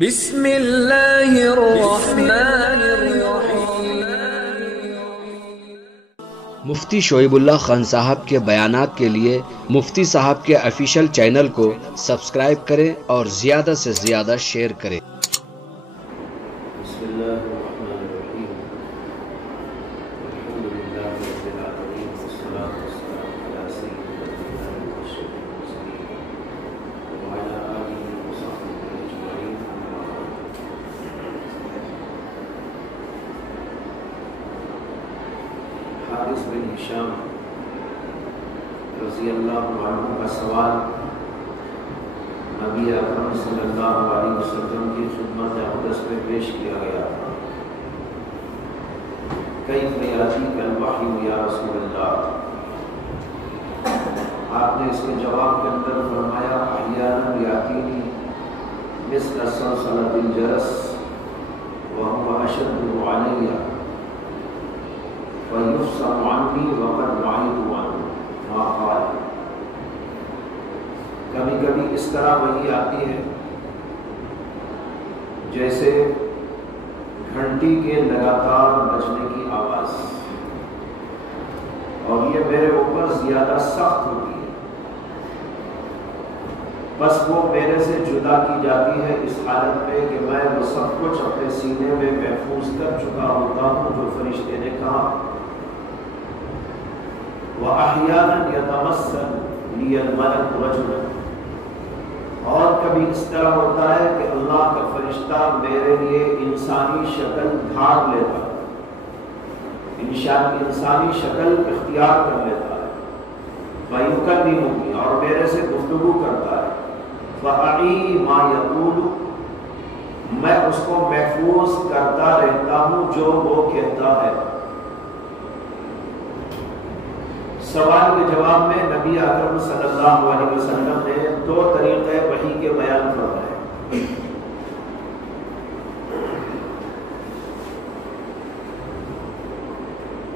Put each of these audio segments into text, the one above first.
بسم اللہ الرحمن الرحیم۔ مفتی شعیب اللہ خان صاحب کے بیانات کے لیے مفتی صاحب کے آفیشیل چینل کو سبسکرائب کریں اور زیادہ سے زیادہ شیئر کریں۔ بسم اللہ الرحمن الرحیم۔ الحمد للہ رب العالمین والصلاة والسلام علی سیدنا اشرف المرسلین وعلی آلہ وصحبہ اجمعین۔ حارث بن ہشام رضی اللہ عنہ کا سوال نبی اکرم صلی اللہ علیہ وسلم کی خدمت اقدس میں پیش کیا گیا تھا۔ کیف یاتیک الوحی یا رسول اللہ، آپ نے اس کے جواب کے اندر فرمایا احیانا یاتینی مثل صلصلۃ الجرس وهو اشد علی فیفصل عنی وقد وعیت عنہ ما قال۔ کبھی کبھی اس طرح وحی آتی ہے جیسے گھنٹی کے لگاتار بجنے کی آواز، اور یہ میرے اوپر زیادہ سخت ہوتی ہے، بس وہ میرے سے جدا کی جاتی ہے اس حالت میں کہ میں وہ سب کچھ اپنے سینے میں محفوظ کر چکا ہوتا ہوں جو فرشتے نے کہا۔ وَأَحْيَانًا يَتَمَثَّلُ لِيَ الْمَلَكُ رَجُلًا، اور کبھی اس طرح ہوتا ہے کہ اللہ کا فرشتہ میرے لیے انسانی شکل دھار لیتا ہے، انسانی شکل اختیار کر لیتا ہے، فَيُكَلِّمُنِي، اور میرے سے گفتگو کرتا ہے، فَأَعِي مَا يَقُولُ، میں اس کو محفوظ کرتا رہتا ہوں جو وہ کہتا ہے۔ سوال کے جواب میں نبی اکرم صلی اللہ علیہ وسلم نے دو طریقے وحی کے بیان فرمائے۔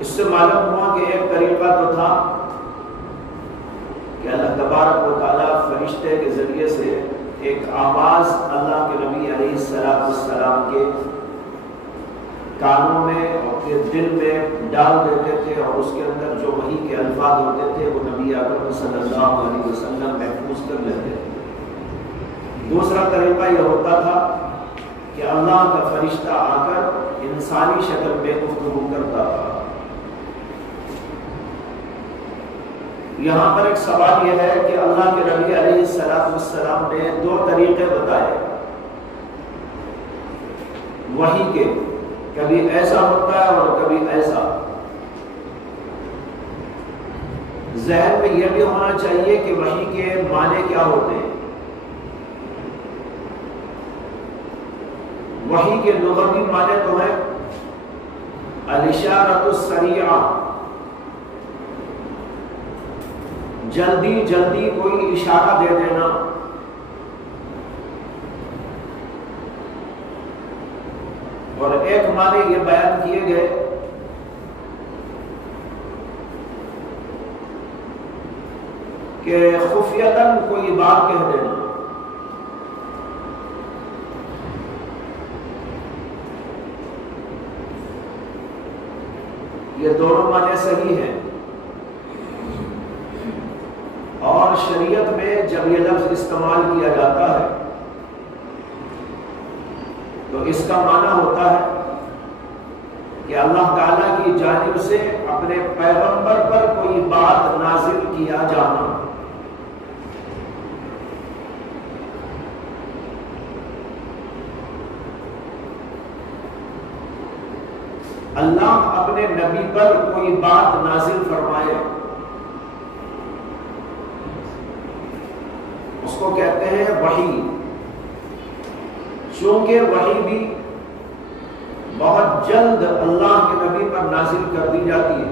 اس سے معلوم ہوا کہ ایک طریقہ تو تھا کہ اللہ تبارک و تعالیٰ فرشتے کے ذریعے سے ایک آواز اللہ کے نبی علیہ السلام کے کانوں میں اور پھر دل میں ڈال دیتے تھے، اور اس کے اندر جو وحی کے الفاظ ہوتے تھے وہ نبی اکرم صلی اللہ علیہ وسلم محفوظ کر لیتے تھے۔ دوسرا طریقہ یہ ہوتا تھا کہ اللہ کا فرشتہ آ کر انسانی شکل میں گفتگو کرتا تھا۔ یہاں پر ایک سوال یہ ہے کہ اللہ کے نبی علیہ السلام نے دو طریقے بتائے وحی کے، کبھی ایسا ہوتا ہے اور کبھی ایسا۔ ذہن میں یہ بھی ہونا چاہیے کہ وحی کے معنی کیا ہوتے ہیں۔ وحی کے لغوی معنی تو ہے الاشارۃ السریعہ، جلدی جلدی کوئی اشارہ دے دینا، اور ایک معنی یہ بیان کیے گئے کہ خفیتاً کوئی بات کہہ دینا۔ یہ دونوں معنی صحیح ہیں، اور شریعت میں جب یہ لفظ استعمال کیا جاتا ہے تو اس کا معنی ہوتا ہے کہ اللہ تعالیٰ کی جانب سے اپنے پیغمبر پر کوئی بات نازل کیا جانا۔ اللہ اپنے نبی پر کوئی بات نازل فرمائے، اس کو کہتے ہیں وحی۔ چونکہ وحی بھی بہت جلد اللہ کے نبی پر نازل کر دی جاتی ہے،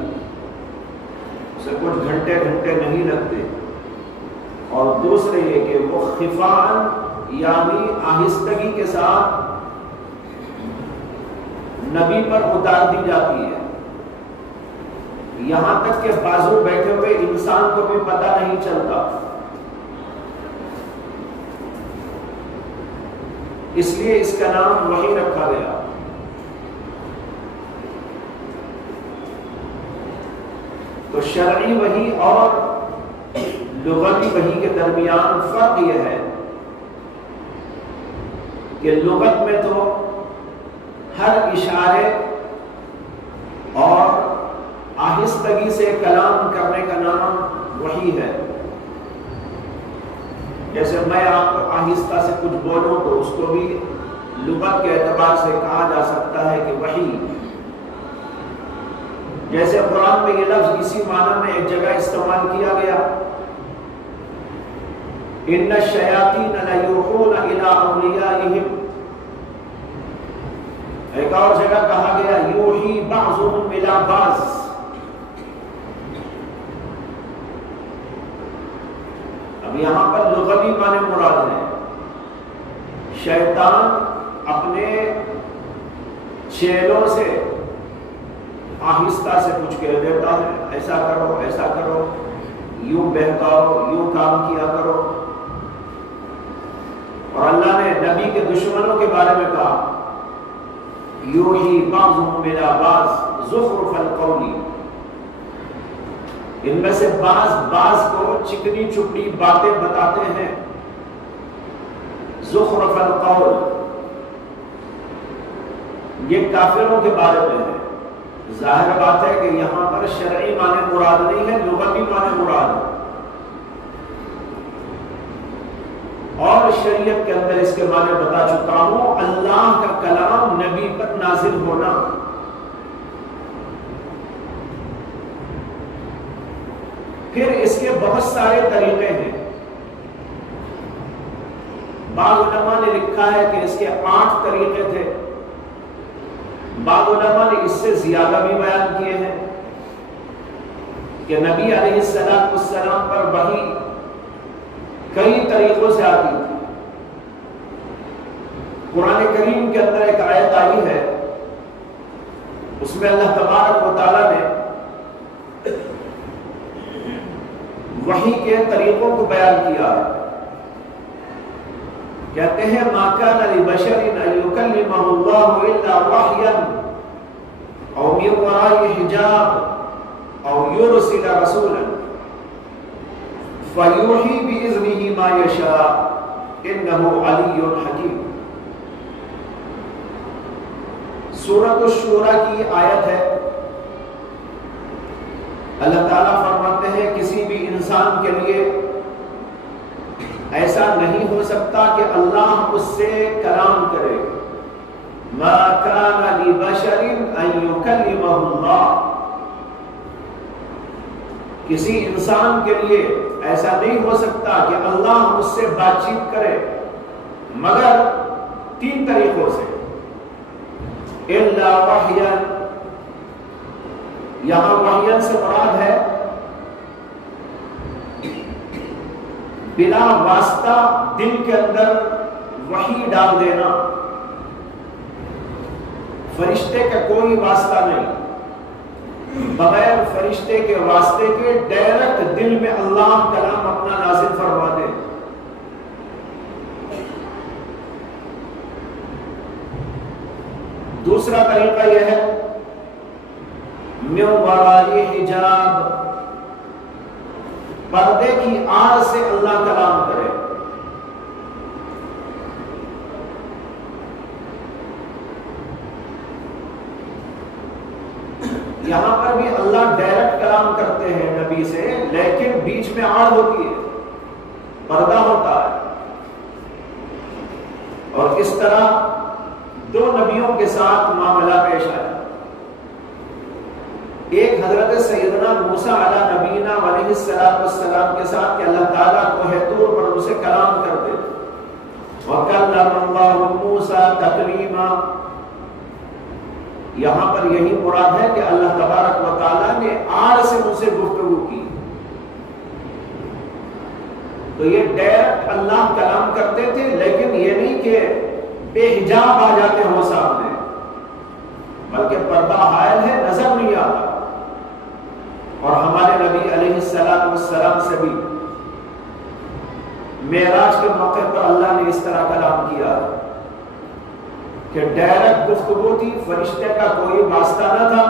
اسے کچھ گھنٹے نہیں لگتے، اور دوسرے یہ کہ وہ خفاً یعنی آہستگی کے ساتھ نبی پر اتار دی جاتی ہے، یہاں تک کہ بازو بیٹھے ہوئے انسان کو بھی پتہ نہیں چلتا۔ اس لیے اس کا نام وحی رکھا گیا۔ تو شرعی وحی اور لغوی وحی کے درمیان فرق یہ ہے کہ لغت میں تو ہر اشارے اور آہستگی سے کلام کرنے کا نام وحی ہے۔ جیسے میں آپ کو آہستہ سے کچھ بولوں تو اس کو بھی لغت کے اعتبار سے کہا جا سکتا ہے کہ وحی۔ جیسے قرآن میں یہ لفظ اسی معنی میں ایک جگہ استعمال کیا گیا، ان الشیاطین لیوحون الی اولیائہم، ایک اور جگہ کہا گیا یوحی بعضهم الی بعض۔ اب یہاں پر لغوی معنی مراد ہے، شیطان اپنے چیلوں سے آہستہ سے کچھ کہہ دیتا ہے، ایسا کرو ایسا کرو، یوں بہکاؤ، یوں کام کیا کرو۔ اور اللہ نے نبی کے دشمنوں کے بارے میں کہا یوحی بعضهم الی بعض زخرف القول، ان میں سے بعض کو چکنی چپڑی باتیں بتاتے ہیں۔ زخرف القول یہ کافروں کے بارے میں ہے۔ ظاہر بات ہے کہ یہاں پر شرعی معنی مراد نہیں ہے، لغوی معنی مراد ہے۔ اور شریعت کے اندر اس کے معنی بتا چکا ہوں، اللہ کا کلام نبی پر نازل ہونا۔ پھر اس کے بہت سارے طریقے ہیں۔ بعض علماء نے لکھا ہے کہ اس کے 8 طریقے تھے، بعض علماء نے اس سے زیادہ بھی بیان کیے ہیں کہ نبی علیہ السلام پر وحی کئی طریقوں سے آتی تھی۔ قرآن کریم کے اندر ایک آیت آئی ہے، اس میں اللہ تبارک و تعالیٰ نے وحی کے طریقوں کو بیان کیا ہے۔ کہتے ہیں ما کان لبشر ان یکلمہ اللہ الا وحیا او من وراء حجاب او یرسل رسولا فیوحی باذنہ ما یشاء انہ علی حکیم۔ سورۃ الشورى کی آیت ہے، اللہ تعالیٰ فرماتے ہیں کسی بھی انسان کے لیے ایسا نہیں ہو سکتا کہ اللہ اس سے کلام کرے۔ ما کان لبشر ان یکلمہ اللہ، کسی انسان کے لیے ایسا نہیں ہو سکتا کہ اللہ اس سے بات چیت کرے مگر 3 طریقوں سے۔ الا وحیا، یہاں وحیا سے مراد ہے بلا واسطہ دل کے اندر وحی ڈال دینا، فرشتے کا کوئی واسطہ نہیں، بغیر فرشتے کے واسطے کے ڈائریکٹ دل میں اللہ کلام اپنا نازل فرما دے۔ دوسرا طریقہ یہ ہے من وراء حجاب، پردے کی آڑ سے اللہ کلام کرے۔ یہاں پر بھی اللہ ڈائریکٹ کلام کرتے ہیں نبی سے، لیکن بیچ میں آڑ ہوتی ہے، پردہ ہوتا ہے۔ اور اس طرح 2 نبیوں کے ساتھ معاملہ پیش آیا۔ ایک حضرت سیدنا موسیٰ علیہ نبینا علیہ السلام کے ساتھ کہ اللہ تعالیٰ کوہ طور پر ان سے کلام کرتے، وَكَلَّمَ اللَّهُ مُوسَىٰ تَكْلِيمًا۔ یہاں پر یہی مراد ہے کہ اللہ تبارک و تعالیٰ نے آڑ سے ان سے گفتگو کی۔ تو یہ ڈائریکٹ اللہ کلام کرتے تھے، لیکن یہ نہیں کہ بے حجاب آ جاتے ہوں سامنے، بلکہ پردہ حائل ہے، نظر نہیں آتا۔ اور ہمارے نبی علیہ السلام سے بھی معراج کے موقع پر اللہ نے اس طرح کلام کیا۔ کہ ڈائریکٹ گفتگو تھی، فرشتے کا کوئی واسطہ نہ تھا،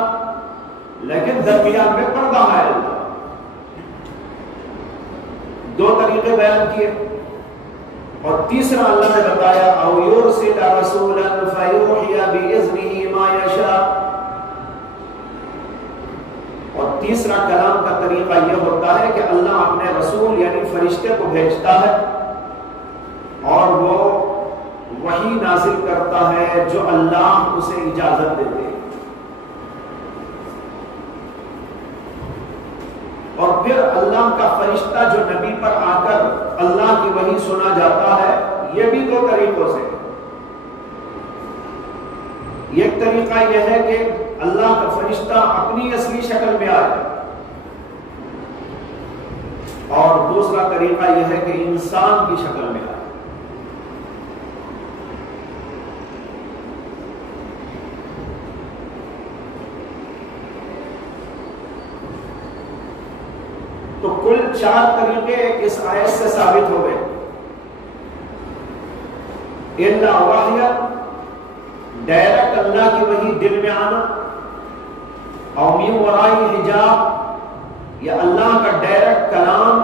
لیکن درمیان میں پردہ حائل تھا۔ دو طریقے بیان کیے، اور تیسرا اللہ نے بتایا او یرسل رسولا فیوحی باذنہ ما یشاء، اور تیسرا کلام کا طریقہ یہ ہوتا ہے کہ اللہ اپنے رسول یعنی فرشتے کو بھیجتا ہے اور وہ وحی نازل کرتا ہے جو اللہ اسے اجازت دیتے ہیں، اور پھر اللہ کا فرشتہ جو نبی پر آ کر اللہ کی وحی سنا جاتا ہے، یہ بھی دو طریقوں سے۔ ایک طریقہ یہ ہے کہ اللہ کا فرشتہ اپنی اصلی شکل میں آئے، اور دوسرا طریقہ یہ ہے کہ انسان کی شکل میں آئے۔ تو کل 4 طریقے اس آیت سے ثابت ہو گئے۔ الا وحی، ڈائریکٹ اللہ کی وحی دل میں آنا، اور من ورائی حجاب، یا اللہ کا ڈائریکٹ کلام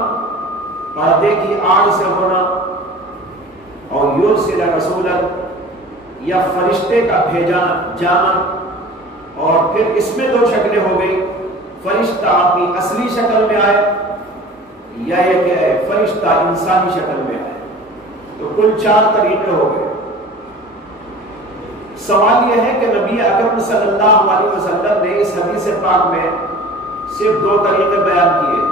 پردے کی آڑ سے ہونا، اور یرسل رسولا، یا فرشتے کا بھیجا جانا، اور پھر اس میں 2 شکلیں ہو گئی، فرشتہ اپنی اصلی شکل میں آئے، یا یہ کہ فرشتہ انسانی شکل میں آئے۔ تو کل 4 طریقے ہو گئے۔ سوال یہ ہے کہ نبی اکرم صلی اللہ علیہ وسلم نے اس حدیث پاک میں صرف 2 طریقے بیان کیے،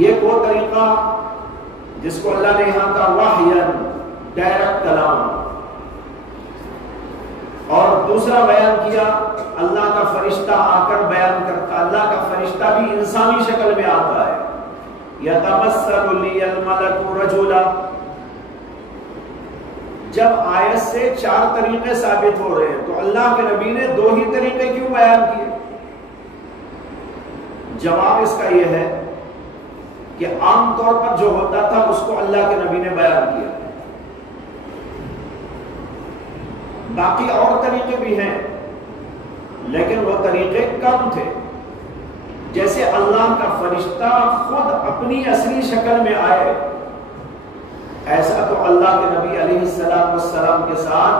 یہ وہ طریقہ جس کو اللہ نے یہاں کا وحیًا، ڈائریکٹ کلام، اور دوسرا بیان کیا اللہ کا فرشتہ آ کر بیان کرتا۔ اللہ کا فرشتہ بھی انسانی شکل میں آتا ہے، یتمثل لی الملک رجلا۔ جب آیت سے 4 طریقے ثابت ہو رہے ہیں تو اللہ کے نبی نے 2 ہی طریقے کیوں بیان کیے؟ جواب اس کا یہ ہے کہ عام طور پر جو ہوتا تھا اس کو اللہ کے نبی نے بیان کیا، باقی اور طریقے بھی ہیں لیکن وہ طریقے کم تھے۔ جیسے اللہ کا فرشتہ خود اپنی اصلی شکل میں آئے، ایسا تو اللہ کے نبی علیہ السلام کے ساتھ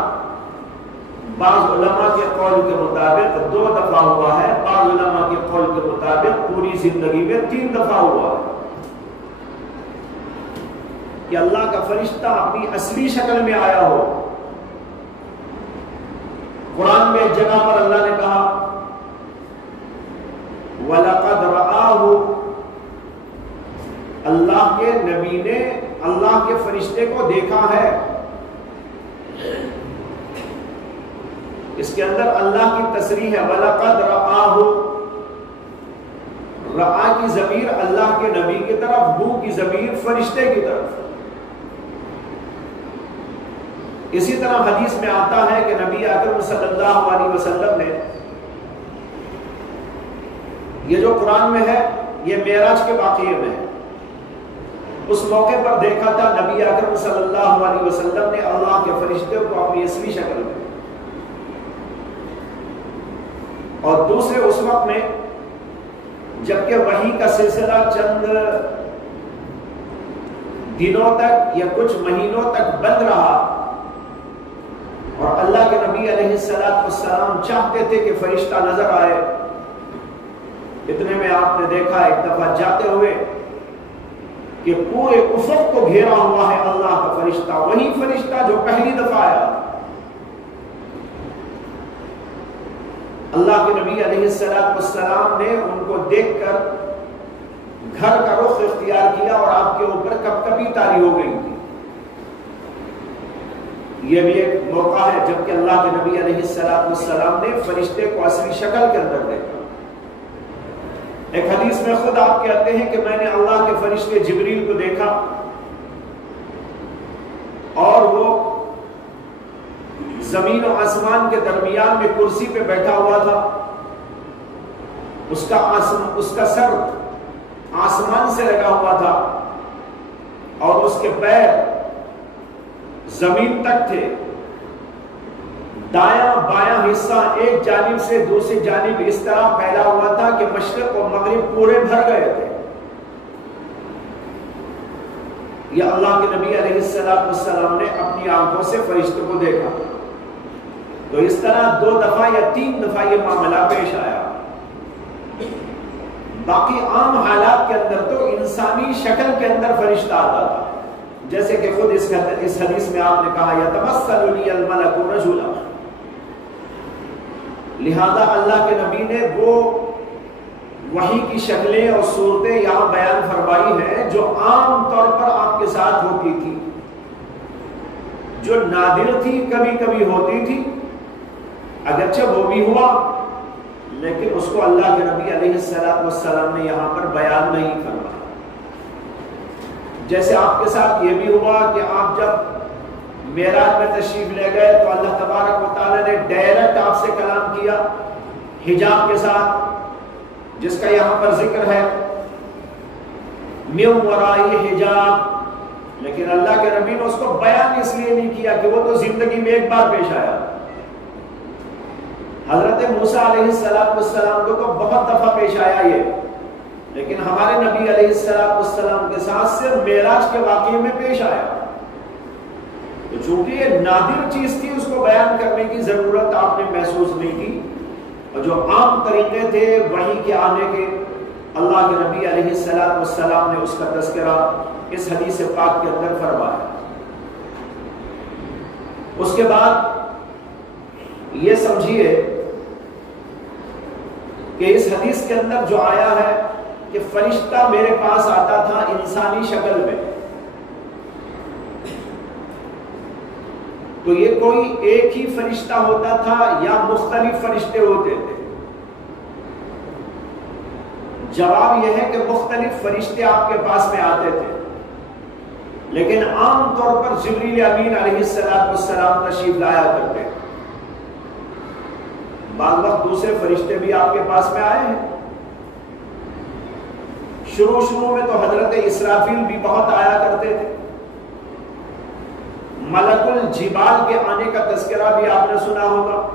بعض علماء کے قول کے مطابق 2 دفعہ ہوا ہے، بعض علماء کے قول کے مطابق پوری زندگی میں 3 دفعہ ہوا ہے کہ اللہ کا فرشتہ اپنی اصلی شکل میں آیا ہو۔ قرآن میں ایک جگہ پر اللہ نے کہا وَلَقَدْ رَآهُ، اللہ کے نبی نے اللہ کے فرشتے کو دیکھا ہے۔ اس کے اندر اللہ کی تصریح ہے وَلَقَدْ رَآهُ، رآ کی ضمیر اللہ کے نبی کی طرف، بو کی ضمیر فرشتے کی طرف۔ اسی طرح حدیث میں آتا ہے کہ نبی اکرم صلی اللہ علیہ وسلم نے یہ جو قرآن میں ہے یہ معراج کے واقعے میں ہے، اس موقع پر دیکھا تھا نبی اکرم صلی اللہ علیہ وسلم نے اللہ کے فرشتے کو اپنی اصلی شکل میں، اور دوسرے اس وقت میں جبکہ وحی کا سلسلہ چند دنوں تک یا کچھ مہینوں تک بند رہا، اور اللہ کے نبی علیہ السلام چاہتے تھے کہ فرشتہ نظر آئے۔ اتنے میں آپ نے دیکھا ایک دفعہ جاتے ہوئے کہ پورے افق کو گھیرا ہوا ہے اللہ کا فرشتہ، وہی فرشتہ جو پہلی دفعہ آیا۔ اللہ کے نبی علیہ السلام نے ان کو دیکھ کر گھر کا رخ اختیار کیا اور آپ کے اوپر کپکپی طاری ہو گئی تھی۔ یہ بھی ایک موقع ہے جبکہ اللہ کے نبی علیہ السلام نے فرشتے کو اصلی شکل کے اندر دیکھا۔ ایک حدیث میں خود آپ کہتے ہیں کہ میں نے اللہ کے فرشتے جبریل کو دیکھا، اور وہ زمین و آسمان کے درمیان میں کرسی پہ بیٹھا ہوا تھا، اس کا سر آسمان سے لگا ہوا تھا، اور اس کے پیر زمین تک تھے. دایاں بایاں حصہ ایک جانب سے دوسری جانب اس طرح پھیلا ہوا تھا کہ مشرق اور مغرب پورے بھر گئے تھے. یہ اللہ کے نبی علیہ السلام نے اپنی آنکھوں سے فرشتوں کو دیکھا. تو اس طرح 2 دفعہ یا 3 دفعہ یہ معاملہ پیش آیا. باقی عام حالات کے اندر تو انسانی شکل کے اندر فرشتہ آتا تھا، جیسے کہ خود اس حدیث میں آپ نے کہا یتمثل لی الملک رجلا. لہذا اللہ کے نبی نے وہ وحی کی شکلیں اور صورتیں یہاں بیان فرمائی ہیں جو عام طور پر آپ کے ساتھ ہوتی تھی، جو نادر تھی، کبھی کبھی ہوتی تھی. اگرچہ وہ بھی ہوا لیکن اس کو اللہ کے نبی علیہ السلام نے یہاں پر بیان نہیں فرمایا. جیسے آپ کے ساتھ یہ بھی ہوا کہ آپ جب معراج میں تشریف لے گئے تو اللہ تبارک و تعالی نے ڈائریکٹ آپ سے کلام کیا حجاب کے ساتھ، جس کا یہاں پر ذکر ہے من ورائی حجاب. لیکن اللہ کے نبی نے اس کو بیان اس لیے نہیں کیا کہ وہ تو زندگی میں ایک بار پیش آیا. حضرت موسیٰ علیہ السلام کو تو بہت دفعہ پیش آیا یہ، لیکن ہمارے نبی علیہ السلام کے ساتھ صرف معراج کے واقعے میں پیش آیا. تو چونکہ یہ نادر چیز تھی اس کو بیان کرنے کی ضرورت آپ نے محسوس نہیں کی، اور جو عام طریقے تھے وحی کے آنے کے اللہ کے نبی علیہ السلام نے اس کا تذکرہ اس حدیث پاک کے اندر فرمایا. اس کے بعد یہ سمجھیے کہ اس حدیث کے اندر جو آیا ہے کہ فرشتہ میرے پاس آتا تھا انسانی شکل میں، تو یہ کوئی ایک ہی فرشتہ ہوتا تھا یا مختلف فرشتے ہوتے تھے؟ جواب یہ ہے کہ مختلف فرشتے آپ کے پاس میں آتے تھے، لیکن عام طور پر جبریل امین علیہ السلام تشریف لایا کرتے. بعض وقت دوسرے فرشتے بھی آپ کے پاس میں آئے ہیں. شروع میں تو حضرت اسرافیل بھی بہت آیا کرتے تھے. ملک الجبال کے آنے کا تذکرہ بھی آپ نے سنا ہوگا،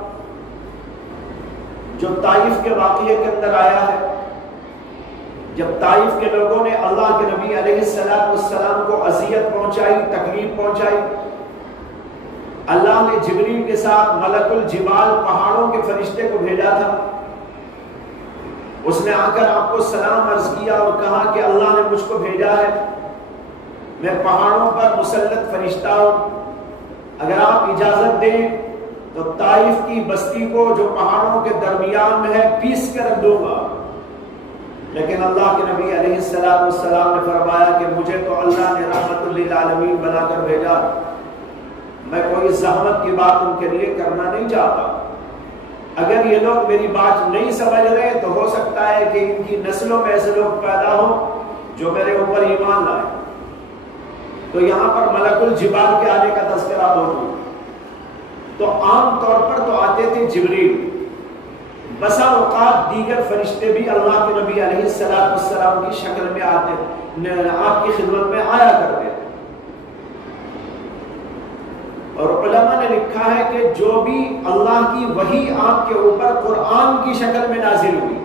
جو طائف کے واقعے کے اندر آیا ہے. جب طائف کے لوگوں نے اللہ کے نبی علیہ السلام کو اذیت پہنچائی، تکلیف پہنچائی، اللہ نے جبریل کے ساتھ ملک الجبال پہاڑوں کے فرشتے کو بھیجا تھا. اس نے آ کر آپ کو سلام عرض کیا اور کہا کہ اللہ نے مجھ کو بھیجا ہے، میں پہاڑوں پر مسلط فرشتہ ہوں، اگر آپ اجازت دیں تو طائف کی بستی کو جو پہاڑوں کے درمیان میں ہے پیس کر رکھ دوں گا. لیکن اللہ کے نبی علیہ السلام نے فرمایا کہ مجھے تو اللہ نے رحمت للعالمین بنا کر بھیجا، میں کوئی زحمت کی بات ان کے لیے کرنا نہیں چاہتا. اگر یہ لوگ میری بات نہیں سمجھ رہے تو ہو سکتا ہے کہ ان کی نسلوں میں ایسے لوگ پیدا ہوں جو میرے اوپر ایمان لائے. تو یہاں پر ملک الجبال کے آنے کا تذکرہ موجود. تو عام طور پر تو آتے تھے جبریل، بسا اوقات دیگر فرشتے بھی اللہ کے نبی علیہ السلام کی شکل میں آتے، آپ کی خدمت میں آیا کرتے تھے. اور علماء نے لکھا ہے کہ جو بھی اللہ کی وحی آپ کے اوپر قرآن کی شکل میں نازل ہوئی،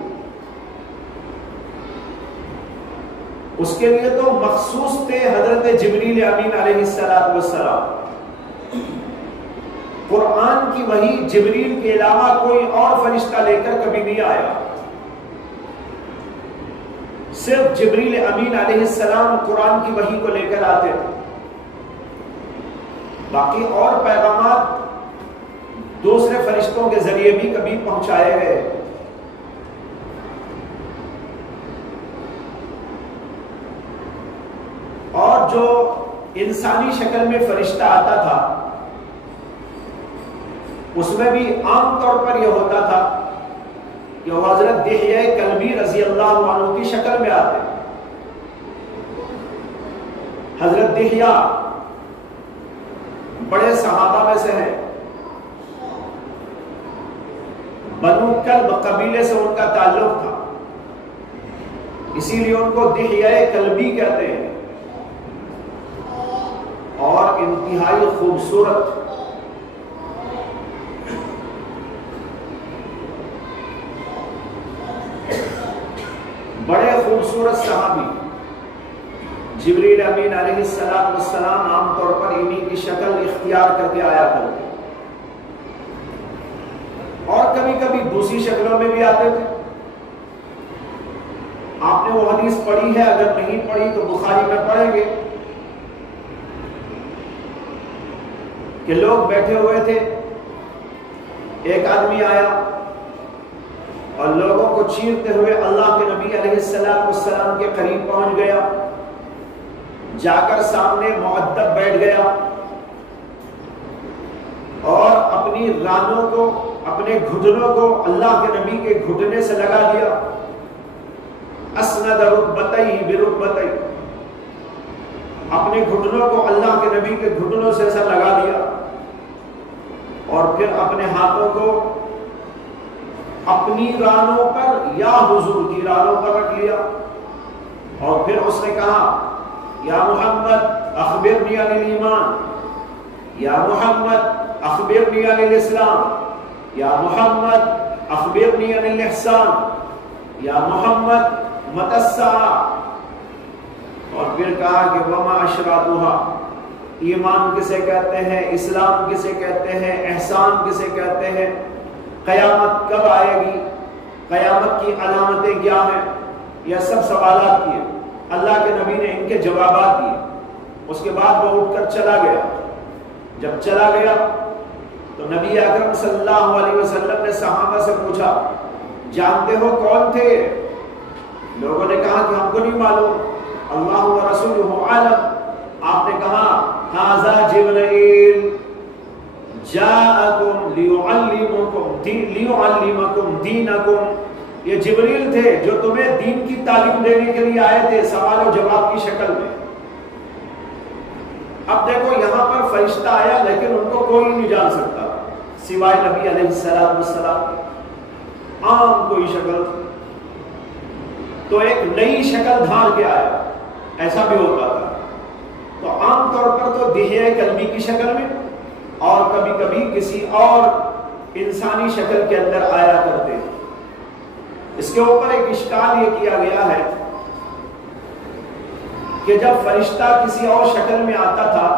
اس کے لیے تو مخصوص تھے حضرت جبریل امین علیہ السلام. قرآن کی وحی جبریل کے علاوہ کوئی اور فرشتہ لے کر کبھی نہیں آیا. صرف جبریل امین علیہ السلام قرآن کی وحی کو لے کر آتے تھے. باقی اور پیغامات دوسرے فرشتوں کے ذریعے بھی کبھی پہنچائے گئے. اور جو انسانی شکل میں فرشتہ آتا تھا اس میں بھی عام طور پر یہ ہوتا تھا کہ وہ حضرت دحیہ کلبی رضی اللہ عنہ کی شکل میں آتے. حضرت دحیہ بڑے صحابہ میں سے ہیں، بنو کلب قبیلے سے ان کا تعلق تھا، اسی لیے ان کو دحیہ کلبی کہتے ہیں. انتہائی خوبصورت بڑے خوبصورت صحابی جبریل امین علیہ السلام عام طور پر انہی کی شکل اختیار کر کے آیا کرتے اور کبھی کبھی دوسری شکلوں میں بھی آتے تھے. آپ نے وہ حدیث پڑھی ہے, اگر نہیں پڑھی تو بخاری میں پڑھیں گے کہ لوگ بیٹھے ہوئے تھے, ایک آدمی آیا اور لوگوں کو چیرتے ہوئے اللہ کے نبی علیہ السلام کے قریب پہنچ گیا, جا کر سامنے مؤدب بیٹھ گیا اور اپنی رانوں کو, اپنے گھٹنوں کو اللہ کے نبی کے گھٹنے سے لگا دیا. اسند رکبتیہ برکبتیہ, اپنے گھٹنوں کو اللہ کے نبی کے گھٹنوں سے ایسا لگا دیا اور پھر اپنے ہاتھوں کو اپنی رانوں پر یا حضور کی رانوں پر رکھ لیا اور پھر اس نے کہا یا محمد اخبرنی عن الایمان, یا محمد اخبرنی عن الاسلام, یا محمد اخبرنی عن الاحسان, یا محمد متی الساعہ, اور پھر کہا کہ وما اشراطها, ایمان کسے کہتے ہیں, اسلام کسے کہتے ہیں, احسان کسے کہتے ہیں, قیامت کب آئے گی, قیامت کی علامتیں کیا ہیں, یہ سب سوالات کیے. اللہ کے نبی نے ان کے جوابات دیے. اس کے بعد وہ اٹھ کر چلا گیا. جب چلا گیا تو نبی اکرم صلی اللہ علیہ وسلم نے صحابہ سے پوچھا جانتے ہو کون تھے؟ لوگوں نے کہا کہ ہم کو نہیں معلوم, اللہ و رسولہ عالم. آپ نے کہا ھذا جبرائیل جاءکم لیعلمکم دینکم, یہ جبریل تھے جو تمہیں دین کی تعلیم دینے کے لیے آئے تھے سوال و جواب کی شکل میں. اب دیکھو یہاں پر فرشتہ آیا لیکن ان کو کوئی نہیں جان سکتا سوائے نبی علیہ السلام. عام کوئی شکل تو ایک نئی شکل دھار کے آیا, ایسا بھی ہوتا تھا. تو عام طور پر تو دحیہ کلبی کی شکل میں اور کبھی کبھی کسی اور انسانی شکل کے اندر آیا کرتے ہیں. اس کے اوپر ایک اشکال یہ کیا گیا ہے کہ جب فرشتہ کسی اور شکل میں آتا تھا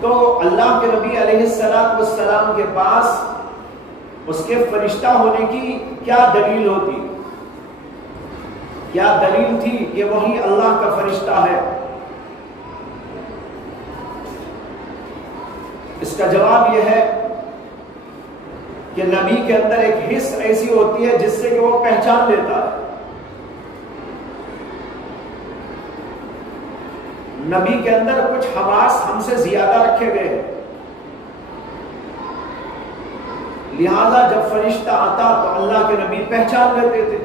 تو اللہ کے نبی علیہ السلام کے پاس اس کے فرشتہ ہونے کی کیا دلیل ہوتی, کیا دلیل تھی کہ وہی اللہ کا فرشتہ ہے؟ اس کا جواب یہ ہے کہ نبی کے اندر ایک حس ایسی ہوتی ہے جس سے کہ وہ پہچان لیتا ہے. نبی کے اندر کچھ حواس ہم سے زیادہ رکھے گئے ہیں, لہذا جب فرشتہ آتا تو اللہ کے نبی پہچان لیتے تھے.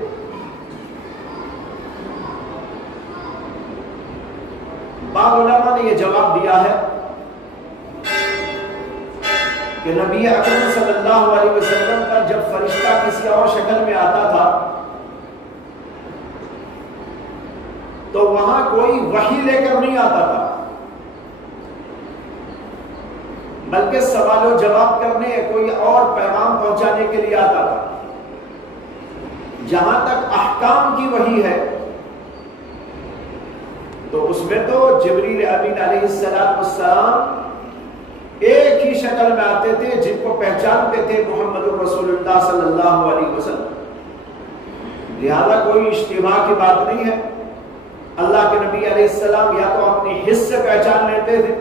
بعض علماء نے یہ جواب دیا ہے کہ نبی اکرم صلی اللہ علیہ وسلم پر جب فرشتہ کسی اور شکل میں آتا تھا تو وہاں کوئی وحی لے کر نہیں آتا تھا بلکہ سوال و جواب کرنے, کوئی اور پیغام پہنچانے کے لیے آتا تھا. جہاں تک احکام کی وحی ہے تو اس میں تو جبریل امین علیہ السلام ایک ہی شکل میں آتے تھے جن کو پہچانتے تھے محمد رسول اللہ صلی اللہ علیہ وسلم. لہذا کوئی اشتباہ کی بات نہیں ہے. اللہ کے نبی علیہ السلام یا تو اپنی حس سے پہچان لیتے تھے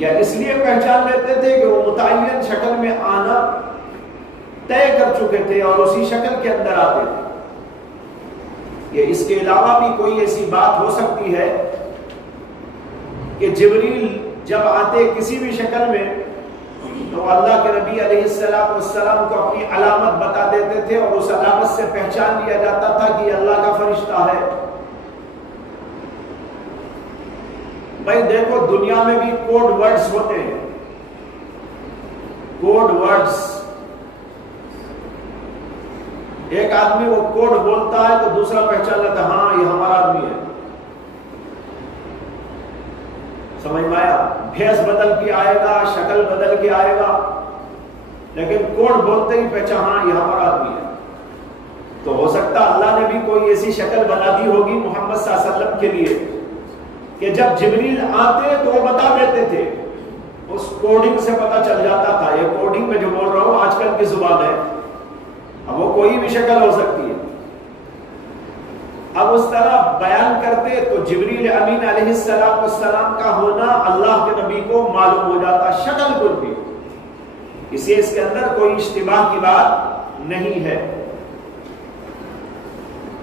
یا اس لیے پہچان لیتے تھے کہ وہ متعین شکل میں آنا طے کر چکے تھے اور اسی شکل کے اندر آتے تھے. یہ اس کے علاوہ بھی کوئی ایسی بات ہو سکتی ہے کہ جبریل جب آتے کسی بھی شکل میں تو اللہ کے نبی علیہ السلام کو اپنی علامت بتا دیتے تھے اور اس علامت سے پہچان لیا جاتا تھا کہ یہ اللہ کا فرشتہ ہے. بھائی دیکھو دنیا میں بھی کوڈ ورڈز ہوتے ہیں, کوڈ ورڈز. ایک آدمی وہ کوڈ بولتا ہے تو دوسرا پہچان لیتا ہے ہاں یہ ہمارا آدمی ہے. بھیس بدل کے آئے گا، شکل بدل کے آئے گا، لیکن کوڈ بولتے ہی پہچانا یہاں پر آدمی ہے. تو ہو سکتا اللہ نے بھی کوئی ایسی شکل بنا دی ہوگی محمد صلی اللہ علیہ وسلم کے لیے کہ جب جبریل آتے تو وہ بتا دیتے تھے، اس کوڈنگ سے پتا چل جاتا تھا. یہ کوڈنگ میں جو بول رہا ہوں آج کل کی زبان ہے، اب وہ کوئی بھی شکل ہو سکتی ہے. اب اس طرح بیان کرتے تو جبریل امین علیہ السلام کا ہونا اللہ کے نبی کو معلوم ہو جاتا شکل پر بھی. اسے اس کے اندر کوئی اشتباہ کی بات نہیں ہے.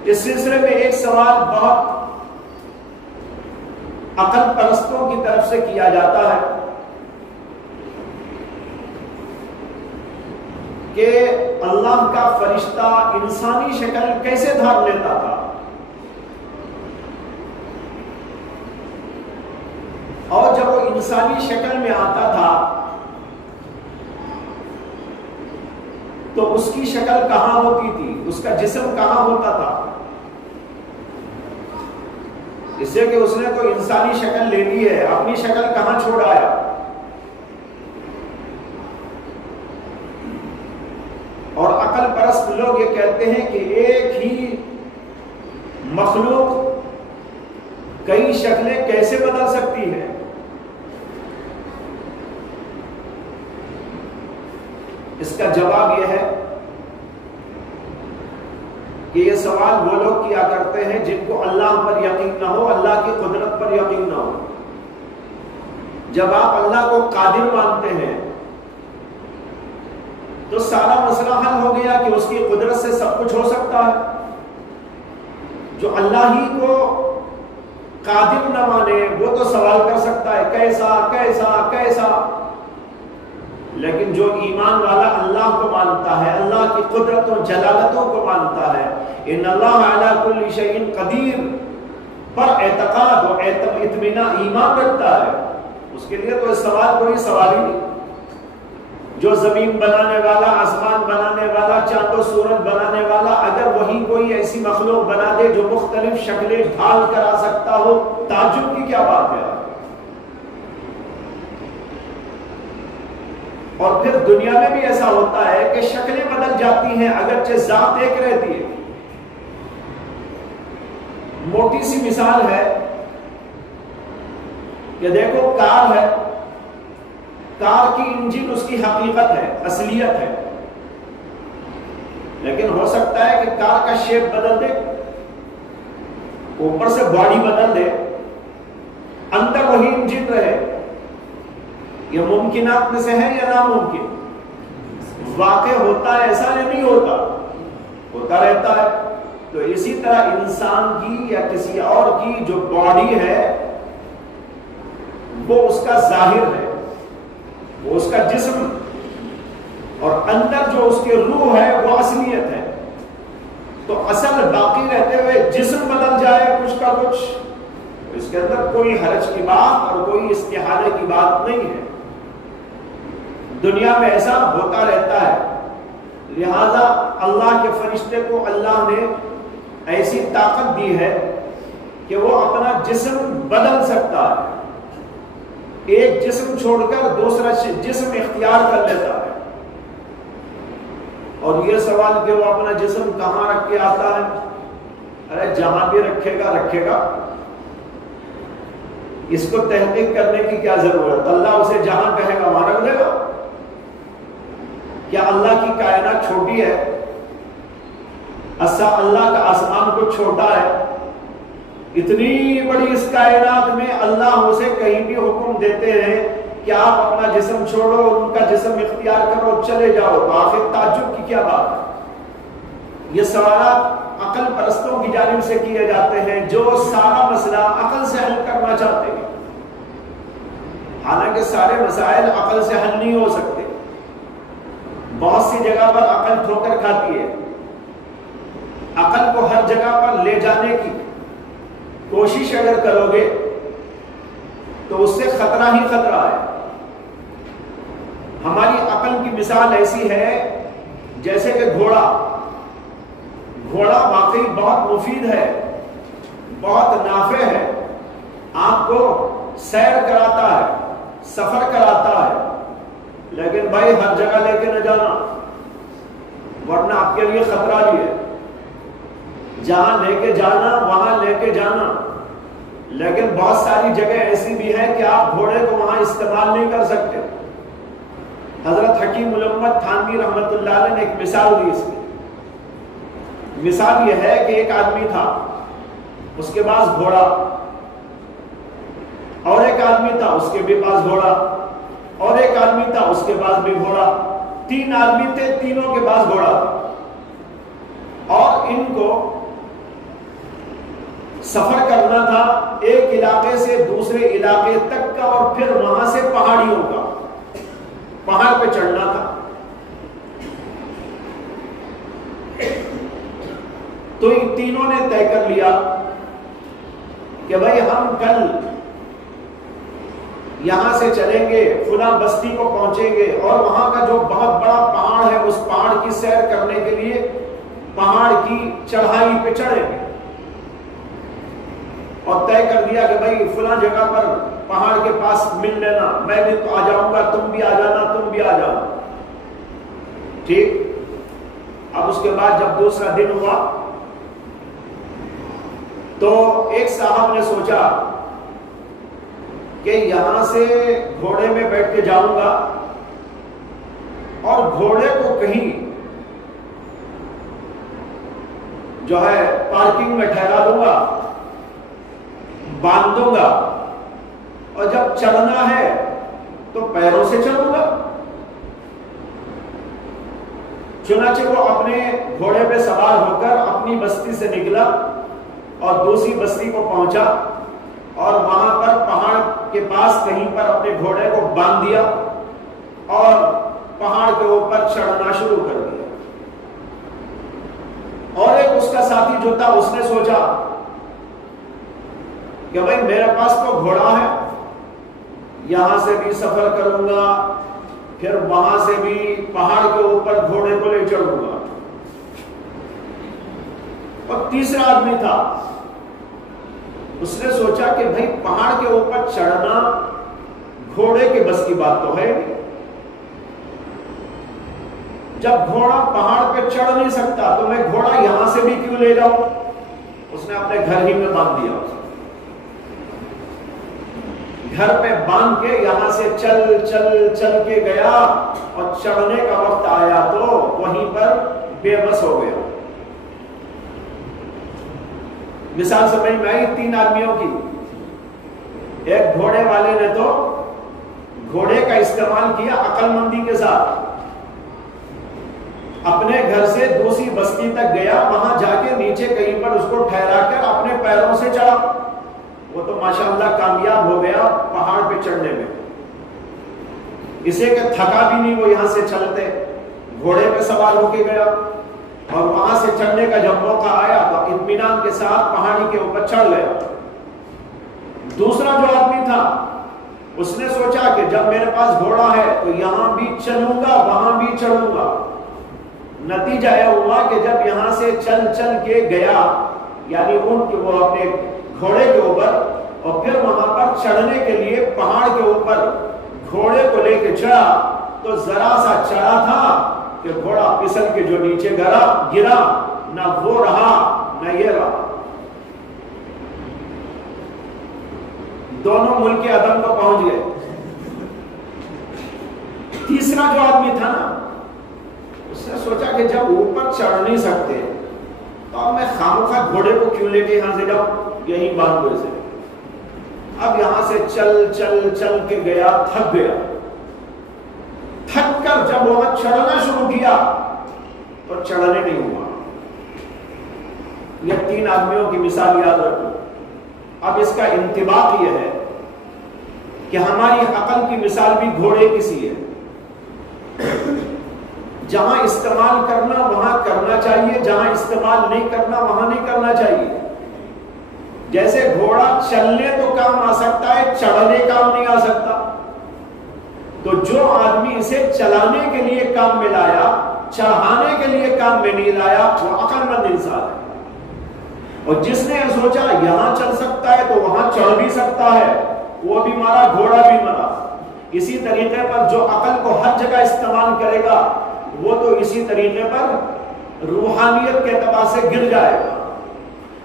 اس سلسلے میں ایک سوال بہت عقل پرستوں کی طرف سے کیا جاتا ہے کہ اللہ کا فرشتہ انسانی شکل کیسے دھار لیتا تھا، اور جب وہ انسانی شکل میں آتا تھا تو اس کی شکل کہاں ہوتی تھی، اس کا جسم کہاں ہوتا تھا؟ اس سے کہ اس نے تو انسانی شکل لے لی ہے، اپنی شکل کہاں چھوڑ آیا؟ اور عقل پرست لوگ یہ کہتے ہیں کہ ایک ہی مخلوق کئی شکلیں کیسے بدل سکتی ہے؟ اس کا جواب یہ ہے کہ یہ سوال وہ لوگ کیا کرتے ہیں جن کو اللہ پر یقین نہ ہو، اللہ کی قدرت پر یقین نہ ہو. جب آپ اللہ کو قادر مانتے ہیں تو سارا مسئلہ حل ہو گیا کہ اس کی قدرت سے سب کچھ ہو سکتا ہے. جو اللہ ہی کو قادر نہ مانے وہ تو سوال کر سکتا ہے کیسا کیسا کیسا، لیکن جو ایمان والا اللہ کو مانتا ہے، اللہ کی قدرت و جلالتوں کو مانتا ہے، ان اللہ علی کل شیء قدیر پر اعتقاد و اطمینان ایمان رکھتا ہے، اس کے لیے تو اس سوال کوئی سوال ہی نہیں. جو زمین بنانے والا، آسمان بنانے والا، چاند و سورج بنانے والا، اگر وہی کوئی ایسی مخلوق بنا دے جو مختلف شکلیں ڈھال کر آ سکتا ہو، تعجب کی کیا بات ہے؟ اور پھر دنیا میں بھی ایسا ہوتا ہے کہ شکلیں بدل جاتی ہیں اگرچہ ذات ایک رہتی ہے. موٹی سی مثال ہے کہ دیکھو کار ہے، کار کی انجن اس کی حقیقت ہے، اصلیت ہے، لیکن ہو سکتا ہے کہ کار کا شیپ بدل دے، اوپر سے باڈی بدل دے، اندر وہی انجن رہے. یہ ممکنات میں سے ہے یا ناممکن؟ واقع ہوتا ہے ایسا یا نہیں ہوتا؟ ہوتا رہتا ہے. تو اسی طرح انسان کی یا کسی اور کی جو باڈی ہے وہ اس کا ظاہر ہے، وہ اس کا جسم، اور اندر جو اس کی روح ہے وہ اصلیت ہے. تو اصل باقی رہتے ہوئے جسم بدل جائے کچھ کا کچھ، اس کے اندر کوئی حرج کی بات اور کوئی استحالے کی بات نہیں ہے. دنیا میں ایسا ہوتا رہتا ہے. لہذا اللہ کے فرشتے کو اللہ نے ایسی طاقت دی ہے کہ وہ اپنا جسم بدل سکتا ہے، ایک جسم چھوڑ کر دوسرا جسم اختیار کر لیتا ہے. اور یہ سوال کہ وہ اپنا جسم کہاں رکھ کے آتا ہے، ارے جہاں بھی رکھے گا، اس کو تحقیق کرنے کی کیا ضرورت؟ اللہ اسے جہاں کہے گا وہاں رکھ دے گا. کیا اللہ کی کائنات چھوٹی ہے؟ اللہ کا آسمان کو چھوٹا ہے؟ اتنی بڑی اس کائنات میں اللہ اسے کہیں بھی حکم دیتے ہیں کہ آپ اپنا جسم چھوڑو، ان کا جسم اختیار کرو، چلے جاؤ، تو آخر تعجب کی کیا بات ہے؟ یہ سوالات عقل پرستوں کی جانب سے کیے جاتے ہیں جو سارا مسئلہ عقل سے حل کرنا چاہتے ہیں. حالانکہ سارے مسائل عقل سے حل نہیں ہو سکتے. بہت سی جگہ پر عقل ٹھوکر کھاتی ہے. عقل کو ہر جگہ پر لے جانے کی کوشش اگر کرو گے تو اس سے خطرہ ہی خطرہ ہے. ہماری عقل کی مثال ایسی ہے جیسے کہ گھوڑا واقعی بہت مفید ہے، بہت نافع ہے، آپ کو سیر کراتا ہے، سفر کراتا ہے، لیکن بھائی ہر جگہ لے کے نہ جانا، ورنہ آپ کے لیے خطرہ بھی ہے۔ جہاں لے کے جانا وہاں لے کے جانا، لیکن بہت ساری جگہ ایسی بھی ہے کہ آپ گھوڑے کو وہاں استعمال نہیں کر سکتے۔ حضرت حکیم الامت تھانوی رحمت اللہ علیہ نے ایک مثال دی اس کی۔ مثال یہ ہے کہ ایک آدمی تھا، اس کے پاس گھوڑا، اور ایک آدمی تھا اس کے بھی پاس گھوڑا، اور ایک آدمی تھا اس کے پاس بھی گھوڑا، 3 آدمی تھے، تینوں کے پاس گھوڑا تھا، اور ان کو سفر کرنا تھا ایک علاقے سے دوسرے علاقے تک کا، اور پھر وہاں سے پہاڑیوں کا، پہاڑ پہ چڑھنا تھا۔ تو ان تینوں نے طے کر لیا کہ بھائی ہم کل یہاں سے چلیں گے، فلاں بستی کو پہنچیں گے، اور وہاں کا جو بہت بڑا پہاڑ ہے اس پہاڑ کی سیر کرنے کے لیے پہاڑ کی چڑھائی پہ چڑھیں گے، اور طے کر دیا کہ بھائی فلاں جگہ پر پہاڑ کے پاس مل لینا، میں بھی تو آ جاؤں گا، تم بھی آ جانا، تم بھی آ جانا، ٹھیک۔ اب اس کے بعد جب دوسرا دن ہوا تو ایک صاحب نے سوچا کہ یہاں سے گھوڑے میں بیٹھ کے جاؤں گا اور گھوڑے کو کہیں جو ہے پارکنگ میں ٹھہرا دوں گا، باندھ دوں گا، اور جب چڑھنا ہے تو پیروں سے چڑھوں گا۔ چنانچہ وہ اپنے گھوڑے پہ سوار ہو کر اپنی بستی سے نکلا اور دوسری بستی کو پہنچا، اور وہاں پر پہاڑ کے پاس کہیں پر اپنے گھوڑے کو باندھ دیا اور پہاڑ کے اوپر چڑھنا شروع کر دیا۔ اور ایک اس کا ساتھی جو تھا اس نے سوچا کہ بھائی میرے پاس تو گھوڑا ہے، یہاں سے بھی سفر کروں گا، پھر وہاں سے بھی پہاڑ کے اوپر گھوڑے کو لے چڑھوں گا۔ اور تیسرا آدمی تھا، اس نے سوچا کہ بھائی پہاڑ کے اوپر چڑھنا گھوڑے کے بس کی بات تو ہے نہیں، جب گھوڑا پہاڑ پہ چڑھ نہیں سکتا تو میں گھوڑا یہاں سے بھی کیوں لے جاؤں۔ اس نے اپنے گھر ہی میں باندھ دیا، گھر پہ باندھ کے یہاں سے چل چل چل کے گیا، اور چڑھنے کا وقت آیا تو وہیں پر بے بس ہو گیا۔ مثال سمجھ میں آئی 3 آدمیوں کی۔ ایک گھوڑے والے نے تو گھوڑے کا استعمال کیا عقل مندی کے ساتھ، اپنے گھر سے دوسری بستی تک گیا، وہاں جا کے نیچے کہیں پر اس کو ٹھہرا کر اپنے پیروں سے چڑھا، وہ تو ماشاءاللہ کامیاب ہو گیا پہاڑ پہ چڑھنے میں، اسے کہ تھکا بھی نہیں، وہ یہاں سے چلتے گھوڑے پہ سوار ہو کے گیا، اور وہاں سے چڑھنے کا جب موقع آیا تو اطمینان کے ساتھ پہاڑی کے اوپر چڑھ گیا۔ دوسرا جو آدمی تھا اس نے سوچا کہ جب میرے پاس گھوڑا ہے تو یہاں بھی چلوں گا وہاں بھی چڑھوں گا۔ نتیجہ یہ ہوا کہ جب یہاں سے چل چل کے گیا، یعنی ان کے وہ اپنے گھوڑے کے اوپر، اور پھر وہاں پر چڑھنے کے لیے پہاڑ کے اوپر گھوڑے کو لے کے چڑھا، تو ذرا سا چڑھا تھا کہ گھوڑا پھسل کے جو نیچے گرا، نہ وہ رہا نہ یہ رہا، دونوں ملک عدم کو پہنچ گئے۔ تیسرا جو آدمی تھا نا، اس نے سوچا کہ جب اوپر چڑھ نہیں سکتے تو اب میں خامخواہ گھوڑے کو کیوں لے کے یہاں سے جاؤں، یہی بات ہوئے سے۔ اب یہاں سے چل چل چل کے گیا، تھک گیا، تھک کر جب وہاں چڑھنا شروع کیا تو چڑھنے نہیں ہوا۔ یہ 3 آدمیوں کی مثال یاد رکھو۔ اب اس کا انطباق یہ ہے کہ ہماری عقل کی مثال بھی گھوڑے کی سی ہے، جہاں استعمال کرنا وہاں کرنا چاہیے، جہاں استعمال نہیں کرنا وہاں نہیں کرنا چاہیے۔ جیسے گھوڑا چلنے تو کام آ سکتا ہے، چڑھنے کام نہیں آ سکتا، تو جو آدمی اسے چلانے کے لیے کام میں لایا، چڑھانے کے لیے کام میں نہیں لایا، وہ عقل مند انسان ہے۔ اور جس نے سوچا یہاں چل سکتا ہے تو وہاں چڑھ بھی سکتا ہے، وہ بھی مارا، گھوڑا بھی مرا۔ اسی طریقے پر جو عقل کو ہر جگہ استعمال کرے گا وہ تو اسی طریقے پر روحانیت کے اعتبار سے گر جائے گا.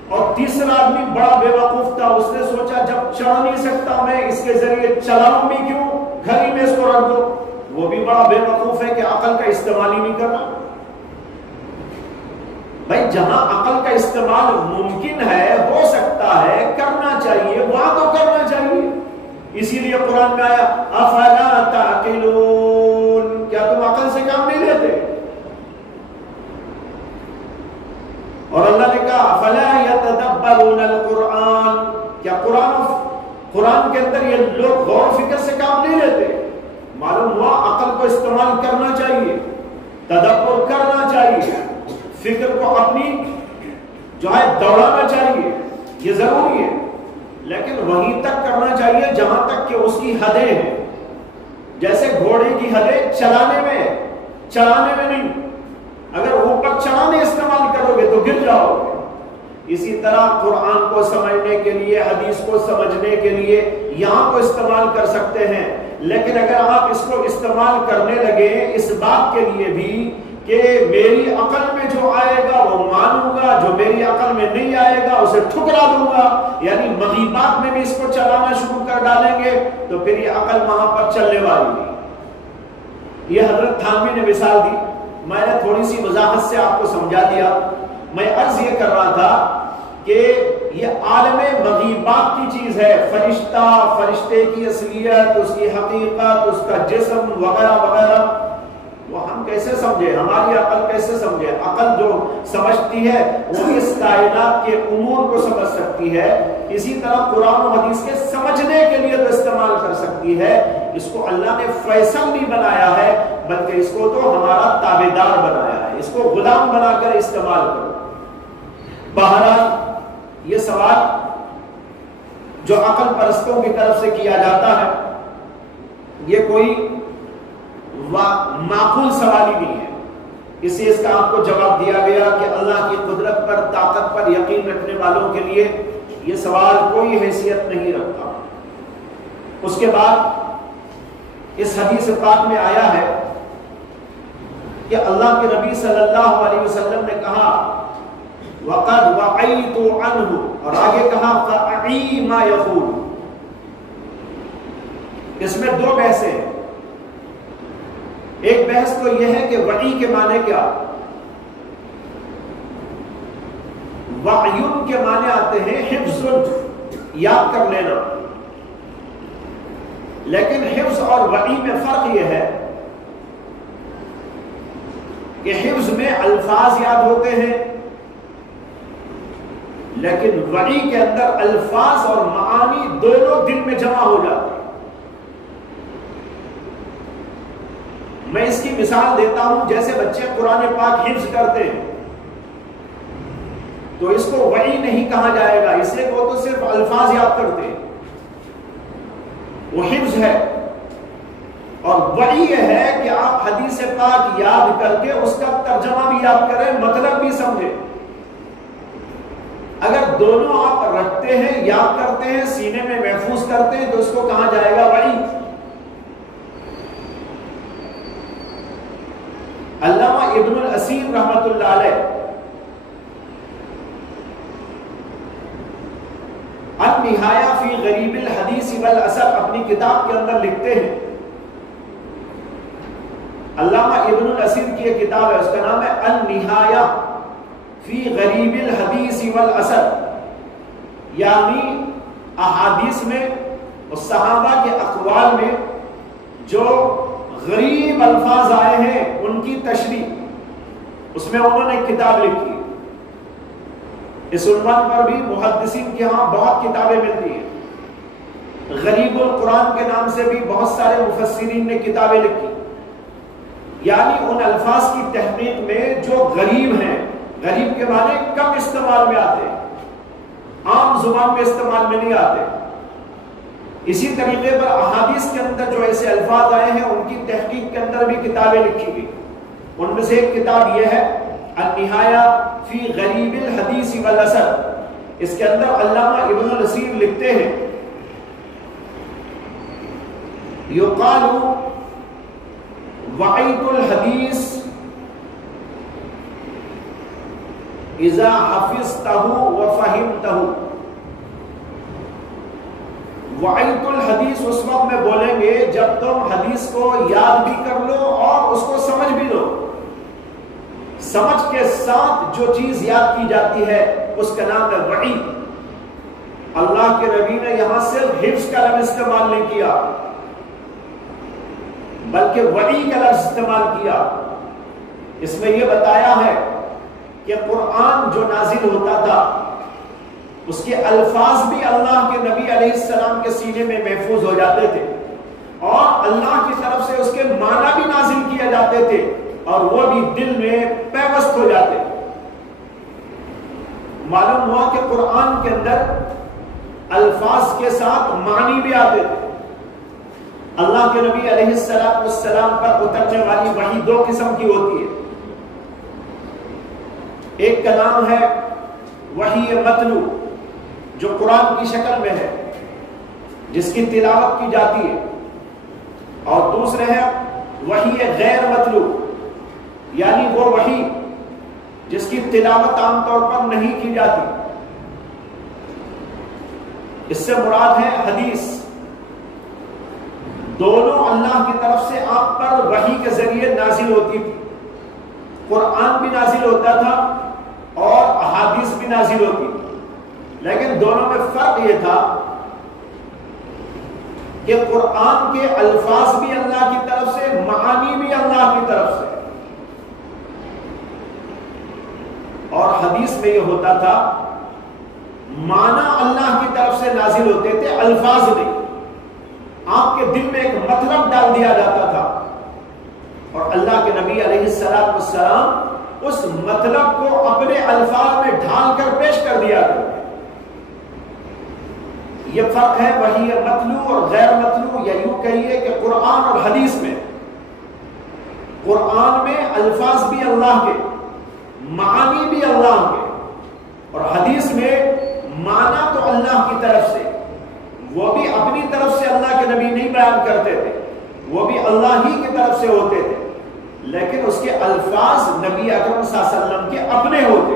اور تیسرا آدمی بڑا بے وقوف تھا، اس نے سوچا جب چڑھ نہیں سکتا میں اس کے ذریعے چلاؤں بھی کیوں، گھر ہی میں اس کو رکھ دو. وہ بھی بڑا بے وقوف ہے کہ عقل کا استعمال ہی نہیں کرنا. بھائی جہاں عقل کا استعمال ممکن ہے، ہو سکتا ہے، کرنا چاہیے، وہاں تو کرنا چاہیے. اسی لیے قرآن میں آیا افلا تعقلون، کیا تم عقل سے کام نہیں لیتے؟ اور اللہ نے کہا افلا یتدبرون القرآن، کیا قرآن کے اندر یہ لوگ غور و فکر سے کام نہیں لیتے؟ معلوم ہوا عقل کو استعمال کرنا چاہیے، تدبر کرنا چاہیے، فکر کو اپنی جو ہے دوڑانا چاہیے، یہ ضروری ہے، لیکن وہیں تک کرنا چاہیے جہاں تک کہ اس کی حدیں ہیں. جیسے گھوڑے کی حدیں چلانے میں نہیں، اگر اوپر چڑھانے استعمال کرو گے تو گر جاؤ گے. اسی طرح قرآن کو سمجھنے کے لیے، حدیث کو سمجھنے کے لیے یہاں کو استعمال کر سکتے ہیں، لیکن اگر آپ اس کو استعمال کرنے لگے اس بات کے لیے بھی کہ میری عقل میں جو آئے گا وہ مانوں گا، جو میری عقل میں نہیں آئے گا اسے ٹھکرا دوں گا، یعنی مغیبات میں بھی اس کو چلانا شروع کر ڈالیں گے، تو پھر یہ عقل وہاں پر چلنے والی نہیں. یہ حضرت تھانوی نے مثال دی، میں نے تھوڑی سی وضاحت سے آپ کو سمجھا دیا. میں عرض یہ کر رہا تھا کہ یہ عالم مغیبات کی چیز ہے، فرشتہ، فرشتے کی اصلیت، اس کی حقیقت، اس کا جسم وغیرہ وغیرہ، وہ ہم کیسے سمجھے؟ ہماری عقل کیسے سمجھے؟ عقل جو سمجھتی ہے وہ اس کائنات کے امور کو سمجھ سکتی ہے. اسی طرح قرآن و حدیث کے سمجھنے کے لیے تو استعمال کر سکتی ہے. اس کو اللہ نے فیصل نہیں بنایا ہے، بلکہ اس کو تو ہمارا تابعدار بنایا ہے، اس کو غلام بنا کر استعمال کرو. بہرحال یہ سوال جو عقل پرستوں کی طرف سے کیا جاتا ہے یہ کوئی معقول سوال ہی نہیں ہے. اس سے اس کا آپ کو جواب دیا گیا کہ اللہ کی قدرت پر، طاقت پر یقین رکھنے والوں کے لیے یہ سوال کوئی حیثیت نہیں رکھتا. اس کے بعد اس حدیث پاک میں آیا ہے کہ اللہ کے نبی صلی اللہ علیہ وسلم نے کہا وَقَدْ وَعَيْتُ عَنْهُ، اور آگے کہا فَأَعِي مَا يَقُولُ. اس میں دو بحثیں ہیں. ایک بحث تو یہ ہے کہ وعی کے معنی کیا؟ وعیون کے معنی آتے ہیں حفظ، یاد کر لینا. لیکن حفظ اور وعی میں فرق یہ ہے کہ حفظ میں الفاظ یاد ہوتے ہیں، لیکن وعی کے اندر الفاظ اور معانی دونوں دل میں جمع ہو جاتے ہیں. میں اس کی مثال دیتا ہوں، جیسے بچے قرآن پاک حفظ کرتے ہیں تو اس کو وعی نہیں کہا جائے گا، اس لیے وہ تو صرف الفاظ یاد کرتے ہیں، وہ حفظ ہے. اور وعی یہ ہے کہ آپ حدیث پاک یاد کر کے اس کا ترجمہ بھی یاد کریں، مطلب بھی سمجھیں. اگر دونوں آپ رکھتے ہیں، یاد کرتے ہیں، سینے میں محفوظ کرتے ہیں تو اس کو کہا جائے گا وعی. علامہ ابن الاسیر رحمت اللہ علیہ النہایہ فی غریب الحدیث والاثر اپنی کتاب کے اندر لکھتے ہیں. علامہ ابن الاسیر کی ایک کتاب ہے، اس کا نام ہے النہایہ فی غریب الحدیث والاثر، یعنی احادیث میں اور صحابہ کے اقوال میں جو غریب الفاظ آئے ہیں ان کی تشریح، اس میں انہوں نے کتاب لکھی. اس عنوان پر بھی محدثین کے ہاں بہت کتابیں ملتی ہیں. غریب القرآن کے نام سے بھی بہت سارے مفسرین نے کتابیں لکھی، یعنی ان الفاظ کی تحقیق میں جو غریب ہیں، غریب کے معنی کم استعمال میں آتے ہیں، عام زبان میں استعمال میں نہیں آتے. اسی طریقے پر احادیث کے اندر جو ایسے الفاظ آئے ہیں ان کی تحقیق کے اندر بھی کتابیں لکھی گئی. ان میں سے ایک کتاب یہ ہے النہایہ فی غریب الحدیث والاثر. اس کے اندر علامہ ابن الاسیر لکھتے ہیں یقال وعیت الحدیث اذا حفظتہ وفہمتہ. وعیت الحدیث اس وقت میں بولیں گے جب تم حدیث کو یاد بھی کر لو اور اس کو سمجھ بھی لو. سمجھ کے ساتھ جو چیز یاد کی جاتی ہے اس کا نام ہے وعی. اللہ کے نبی نے یہاں صرف حفظ کا لفظ استعمال نہیں کیا بلکہ وعی کا لفظ استعمال کیا. اس میں یہ بتایا ہے کہ قرآن جو نازل ہوتا تھا اس کے الفاظ بھی اللہ کے نبی علیہ السلام کے سینے میں محفوظ ہو جاتے تھے اور اللہ کی طرف سے اس کے معنی بھی نازل کیے جاتے تھے اور وہ بھی دل میں پیوست ہو جاتے. معلوم ہوا کہ قرآن کے اندر الفاظ کے ساتھ معنی بھی آتے تھے. اللہ کے نبی علیہ السلام پر اترنے والی وحی دو قسم کی ہوتی ہے. ایک کا نام ہے وحی متلو جو قرآن کی شکل میں ہے جس کی تلاوت کی جاتی ہے اور دوسرے ہے وحی غیر متلو یعنی وہ وحی جس کی تلاوت عام طور پر نہیں کی جاتی. اس سے مراد ہے حدیث. دونوں اللہ کی طرف سے آپ پر وحی کے ذریعے نازل ہوتی تھی. قرآن بھی نازل ہوتا تھا اور احادیث بھی نازل ہوتی تھی لیکن دونوں میں فرق یہ تھا کہ قرآن کے الفاظ بھی اللہ کی طرف سے معانی بھی اللہ کی طرف سے اور حدیث میں یہ ہوتا تھا معنی اللہ کی طرف سے نازل ہوتے تھے الفاظ نہیں. آپ کے دل میں ایک مطلب ڈال دیا جاتا تھا اور اللہ کے نبی علیہ السلام اس مطلب کو اپنے الفاظ میں ڈھال کر پیش کر دیا کرتے. یہ فرق ہے وحی متلو اور غیر متلو یا یوں کہیے کہ قرآن اور حدیث میں. قرآن میں الفاظ بھی اللہ کے معانی بھی اللہ کے اور حدیث میں معنی تو اللہ کی طرف سے وہ بھی اپنی طرف سے اللہ کے نبی نہیں بیان کرتے تھے وہ بھی اللہ ہی کی طرف سے ہوتے تھے لیکن اس کے الفاظ نبی اکرم صلی اللہ علیہ وسلم کے اپنے ہوتے.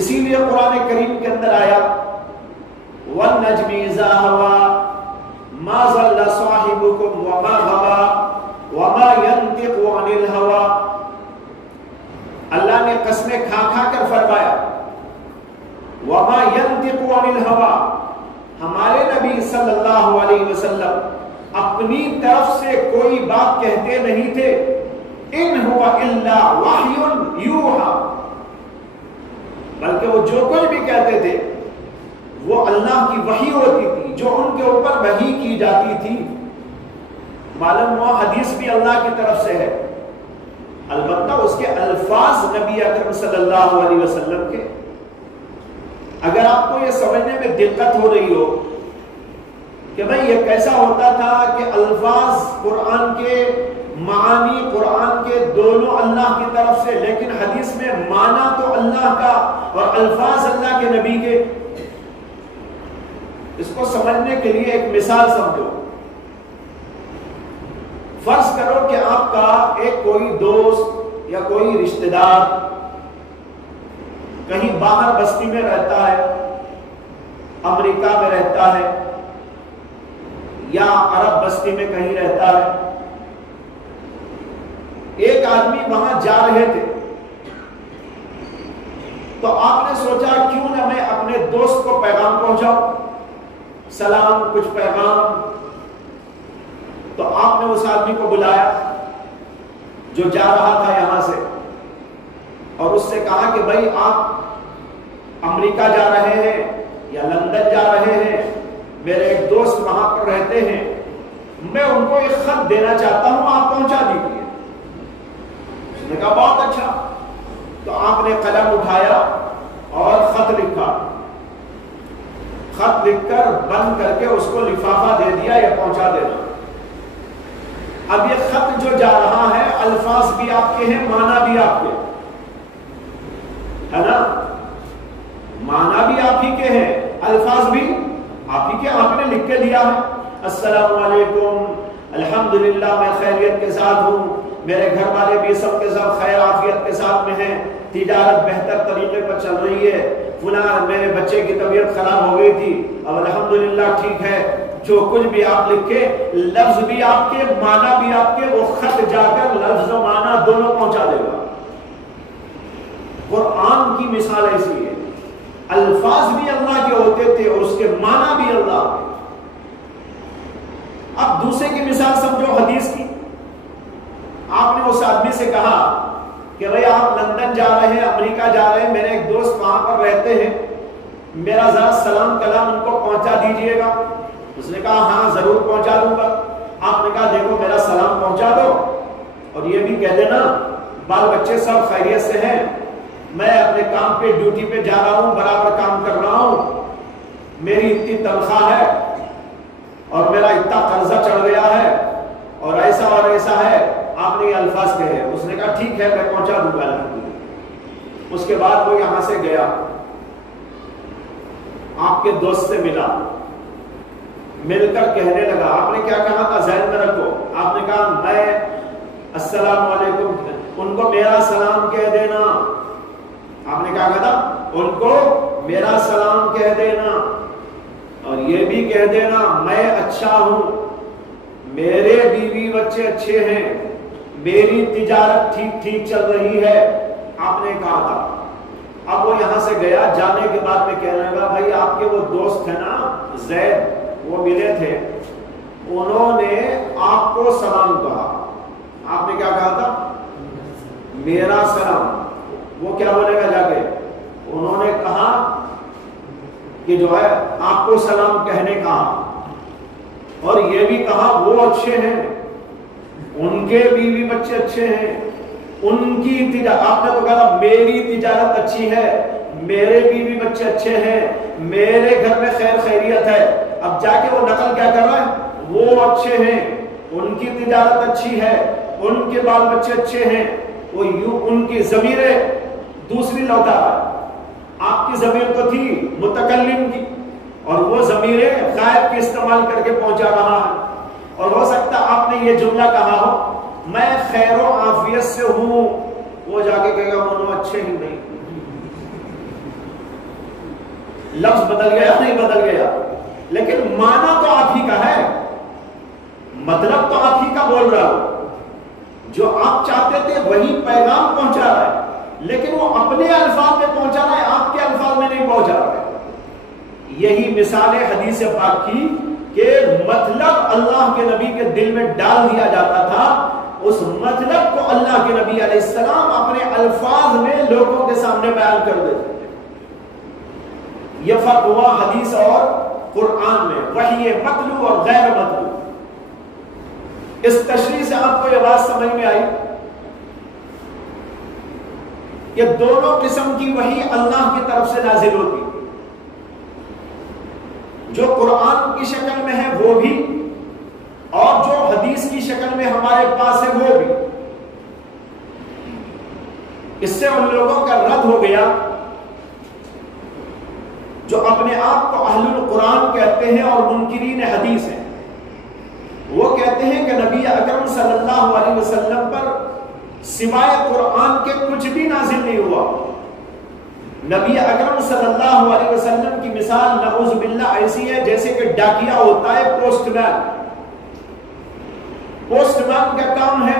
اسی لیے قرآن کریم کے اندر آیا وَالنَّجْمِ إِذَا هَوَى مَا ضَلَّ صَاحِبُكُمْ وَمَا غَوَى وَمَا يَنطِقُ عَنِ الْهَوَى. اللہ نے قسمیں کھا کھا کر فرمایا وَمَا يَنطِقُ عَنِ الْهَوَى. ہمارے نبی صلی اللہ علیہ وسلم اپنی طرف سے کوئی بات کہتے نہیں تھے. ان هو الا وحی یوحى. بلکہ وہ جو کچھ بھی کہتے تھے وہ اللہ کی وحی ہوتی تھی جو ان کے اوپر وحی کی جاتی تھی. معلوم ہوا حدیث بھی اللہ کی طرف سے ہے البتہ اس کے الفاظ نبی اکرم صلی اللہ علیہ وسلم کے. اگر آپ کو یہ سمجھنے میں دقت ہو رہی ہو کہ بھئی یہ کیسا ہوتا تھا کہ الفاظ قرآن کے معانی قرآن کے دونوں اللہ کی طرف سے لیکن حدیث میں معنی تو اللہ کا اور الفاظ اللہ کے نبی کے. اس کو سمجھنے کے لیے ایک مثال سمجھو. فرض کرو کہ آپ کا ایک کوئی دوست یا کوئی رشتہ دار کہیں باہر بستی میں رہتا ہے امریکہ میں رہتا ہے یا عرب بستی میں کہیں رہتا ہے. ایک آدمی وہاں جا رہے تھے تو آپ نے سوچا کیوں نہ میں اپنے دوست کو پیغام پہنچاؤں سلام کچھ پیغام. تو آپ نے اس آدمی کو بلایا جو جا رہا تھا یہاں سے اور اس سے کہا کہ بھائی آپ امریکہ جا رہے ہیں یا لندن جا رہے ہیں میرے ایک دوست وہاں پر رہتے ہیں میں ان کو ایک خط دینا چاہتا ہوں آپ پہنچا دیجیے. اس نے کہا بہت اچھا. تو آپ نے قلم اٹھایا اور خط لکھا. خط لکھ کر بند کر کے اس کو لفافہ دے دیا یا پہنچا دینا. اب یہ خط جو جا رہا ہے الفاظ بھی آپ کے ہیں معنی بھی آپ کے ہے نا. معنی بھی آپ ہی کے ہیں الفاظ بھی آپ ہی کے آپ نے لکھ کے دیا ہے السلام علیکم الحمدللہ میں خیریت کے ساتھ ہوں، میرے گھر والے بھی سب کے سب خیر عافیت کے ساتھ میں ہیں، تجارت بہتر طریقے پر چل رہی ہے، فلاں میرے بچے کی طبیعت خراب ہو گئی تھی اب الحمدللہ ٹھیک ہے، جو کچھ بھی آپ لکھے لفظ بھی آپ کے معنی بھی آپ کے، وہ خط جا کر لفظ و معنی دونوں پہنچا دے گا۔ قرآن کی مثال ایسی ہے، الفاظ بھی اللہ کے ہوتے تھے اور اس کے معنی بھی اللہ کے۔ اب دوسرے کی مثال سمجھو حدیث کی، آپ نے اس آدمی سے کہا کہ بھئی آپ لندن جا رہے ہیں، امریکہ جا رہے ہیں، میرے ایک دوست وہاں پر رہتے ہیں، میرا ذرا سلام کلام ان کو پہنچا دیجئے گا۔ اس نے کہا ہاں ضرور پہنچا دوں گا۔ آپ نے کہا دیکھو میرا سلام پہنچا دو اور یہ بھی کہہ دینا بال بچے سب خیریت سے ہیں، میں اپنے کام پہ ڈیوٹی پہ جا رہا ہوں، برابر کام کر رہا ہوں، میری اتنی تنخواہ ہے اور میرا اتنا قرضہ چڑھ گیا ہے اور ایسا ہے، آپ نے یہ الفاظ کہے۔ اس نے کہا ٹھیک ہے میں پہنچا دوں گا۔ اس کے بعد وہ یہاں سے گیا، آپ کے دوست سے ملا، مل کر کہنے لگا آپ نے کیا کہا تھا ذہن میں رکھو، آپ نے کہا میں السلام علیکم، ان کو میرا سلام کہہ دینا۔ آپ نے کیا کہا تھا؟ ان کو میرا سلام کہہ دینا اور یہ بھی کہہ دینا میں اچھا ہوں، میرے بیوی بچے اچھے ہیں، میری تجارت ٹھیک ٹھیک چل رہی ہے، آپ نے کہا تھا۔ اب وہ یہاں سے گیا، جانے کے بعد میں کہنے لگا بھائی آپ کے وہ دوست ہیں نا زید، وہ ملے تھے، انہوں نے آپ کو سلام کہا، آپ نے کیا کہا تھا؟ میرا سلام۔ وہ کیا بولے گا جا کے؟ انہوں نے کہا کہ جو ہے آپ کو سلام کہنے کہا اور یہ بھی کہا وہ اچھے ہیں، ان کے بیوی بچے اچھے ہیں، ان کی تجارت، آپ نے تو کہا میری تجارت اچھی ہے، میرے بیوی بچے اچھے ہیں، میرے گھر میں خیر خیریت ہے۔ اب جا کے وہ نقل کیا کر رہا ہے؟ وہ اچھے ہیں، ان کی تجارت اچھی ہے، ان کے بال بچے اچھے ہیں، وہ یوں ان کی ضمیریں دوسری لوٹا رہا ہے۔ آپ کی ضمیر تو تھی متکلم کی اور وہ ضمیریں غائب کی استعمال کر کے پہنچا رہا ہے، اور ہو سکتا آپ نے یہ جملہ کہا ہو میں خیر و عافیت سے ہوں، وہ جا کے کہے گا وہ اچھے ہی نہیں۔ لفظ بدل گیا نہیں بدل گیا، لیکن معنی تو آپ ہی کا ہے، مطلب تو آپ ہی کا بول رہا ہو، جو آپ چاہتے تھے وہی پیغام پہنچا رہا ہے، لیکن وہ اپنے الفاظ میں پہنچا رہا ہے، آپ کے الفاظ میں نہیں پہنچا رہا ہے۔ یہی مثال ہے حدیث پاک کی کہ مطلب اللہ کے نبی کے دل میں ڈال دیا جاتا تھا، اس مطلب کو اللہ کے نبی علیہ السلام اپنے الفاظ میں لوگوں کے سامنے بیان کر دیتے۔ یہ فرق ہوا حدیث اور قرآن میں، وحی مطلوب اور غیر مطلوب۔ اس تشریح سے آپ کو یہ بات سمجھ میں آئی کہ دونوں قسم کی وحی اللہ کی طرف سے نازل ہوتی، جو قرآن کی شکل میں ہے وہ بھی اور جو حدیث کی شکل میں ہمارے پاس ہے وہ بھی۔ اس سے ان لوگوں کا رد ہو گیا جو اپنے آپ کو اہل القرآن کہتے ہیں اور منکرین حدیث ہیں۔ وہ کہتے ہیں کہ نبی اکرم صلی اللہ علیہ وسلم پر سوائے قرآن کے کچھ بھی نازل نہیں ہوا۔ نبی اکرم صلی اللہ علیہ وسلم کی مثال نعوذ باللہ ایسی ہے جیسے کہ ڈاکیا ہوتا ہے پوسٹ مین۔ پوسٹ مین کا کام ہے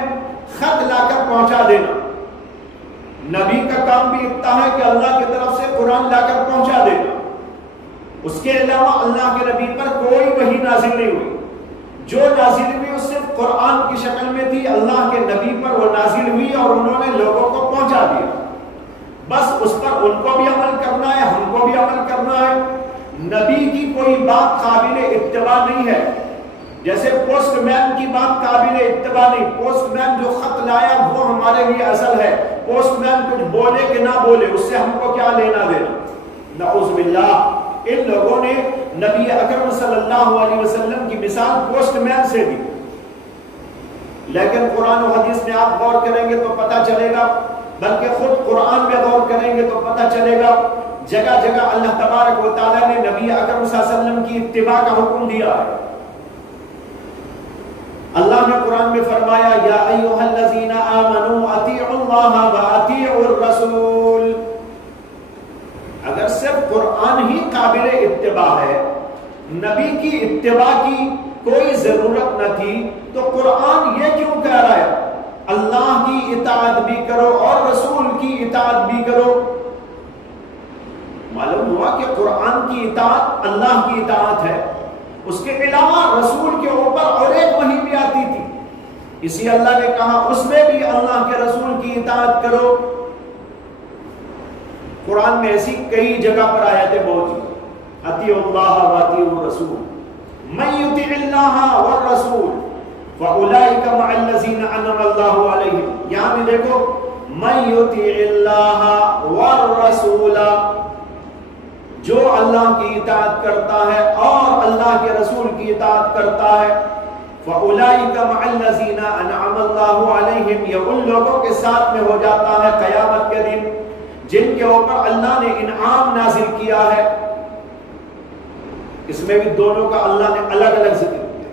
خط لا کر پہنچا دینا، نبی کا کام بھی اتنا ہے کہ اللہ کی طرف سے قرآن لا کر پہنچا دینا۔ اس کے علاوہ اللہ کے نبی پر کوئی وحی نازل نہیں ہوئی، جو نازل ہوئی وہ صرف قرآن کی شکل میں تھی، اللہ کے نبی پر وہ نازل ہوئی اور انہوں نے لوگوں کو پہنچا دیا۔ بس اس پر ان کو بھی عمل کرنا ہے، ہم کو بھی عمل کرنا ہے۔ نبی کی کوئی بات قابل اتباع نہیں ہے، جیسے پوسٹ مین کی بات قابل اتباع نہیں۔ پوسٹ مین جو خط لایا وہ ہمارے لیے اصل ہے، پوسٹ مین کچھ بولے کہ نہ بولے اس سے ہم کو کیا لینا دینا۔ نعوذ باللہ، ان لوگوں نے نبی اکرم صلی اللہ علیہ وسلم کی مثال پوسٹ مین سے دی، لیکن قرآن و حدیث میں آپ غور کریں گے تو پتہ چلے گا، بلکہ خود قرآن میں غور کریں گے تو پتہ چلے گا جگہ جگہ اللہ تبارک و تعالیٰ نے نبی اکرم صلی اللہ علیہ وسلم کی اتباع کا حکم دیا ہے. اللہ نے قرآن میں فرمایا یا ایھا الذین آمنوا اطیعوا اللہ واطیعوا الرسول. اگر صرف قرآن ہی قابل اتباع ہے، نبی کی اتباع کی کوئی ضرورت نہ تھی، تو قرآن یہ کیوں کہہ رہا ہے اللہ کی اطاعت بھی کرو اور رسول کی اطاعت بھی کرو؟ معلوم ہوا کہ قرآن کی اطاعت اللہ کی اطاعت ہے، اس کے علاوہ رسول کے اوپر اور ایک وحی بھی آتی تھی، اسی اللہ نے کہا اس میں بھی اللہ کے رسول کی اطاعت کرو. قرآن میں ایسی کئی جگہ پر آیتیں موجود ہیں. اطیعوا اللہ واطیعوا الرسول من یطع اللہ والرسول فاولئک مع الذین انعم اللہ علیہم. یہاں بھی دیکھو من یطع اللہ والرسول، جو اللہ کی اطاعت کرتا ہے اور اللہ کے رسول کی اطاعت کرتا ہے، فَأُولَئِكَ مَعَ الَّذِينَ أَنْعَمَ اللَّهُ عَلَيْهِمْ، یہ ان لوگوں کے ساتھ میں ہو جاتا ہے قیامت کے دن جن کے اوپر اللہ نے انعام نازل کیا ہے. اس میں بھی دونوں کا اللہ نے الگ الگ ذکر کیا،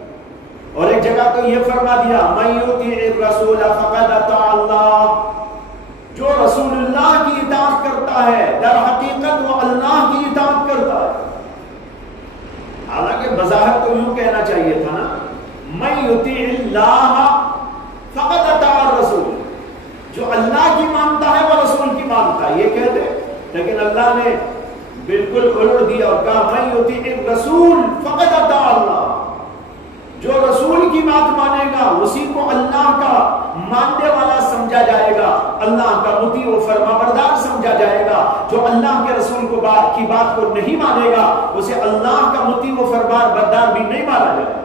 اور ایک جگہ تو یہ فرما دیا مَن يُطِعِ الرَّسُولَ فَقَدْ أَطَاعَ اللَّهَ، جو رسول اللہ کی اطاعت کرتا ہے در حقیقت وہ اللہ کی اطاعت کرتا ہے. حالانکہ بظاہر تو یوں کہنا چاہیے تھا نا من یطیع اللہ فقد اطاع الرسول، جو اللہ کی مانتا ہے وہ رسول کی مانتا ہے، یہ کہتے، لیکن اللہ نے بالکل الٹ دیا اور کہا من یطیع الرسول فقد اطاع اللہ، جو رسول کی بات مانے گا اسی کو اللہ کا ماننے والا سمجھا جائے گا، اللہ کا مطیع و فرما بردار سمجھا جائے گا. جو اللہ کے رسول کو کی بات کو نہیں مانے گا اسے اللہ کا مطیع و فرما بردار بھی نہیں مانا جائے گا.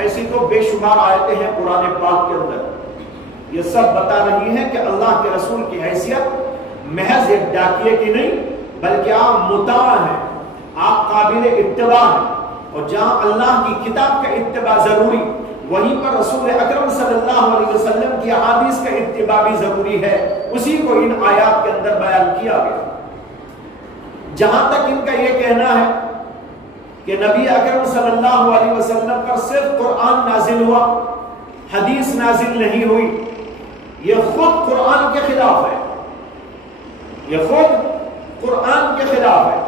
ایسی تو بے شمار آیتیں ہیں قرآن پاک کے اندر، یہ سب بتا رہی ہیں کہ اللہ کے رسول کی حیثیت محض ایک ڈاکیے کی نہیں بلکہ آپ مطاع ہیں، آپ قابل اتباع ہیں، اور جہاں اللہ کی کتاب کا اتباع ضروری وہیں پر رسول اکرم صلی اللہ علیہ وسلم کی احادیث کا اتباع بھی ضروری ہے. اسی کو ان آیات کے اندر بیان کیا گیا. جہاں تک ان کا یہ کہنا ہے کہ نبی اکرم صلی اللہ علیہ وسلم پر صرف قرآن نازل ہوا، حدیث نازل نہیں ہوئی، یہ خود قرآن کے خلاف ہے، یہ خود قرآن کے خلاف ہے.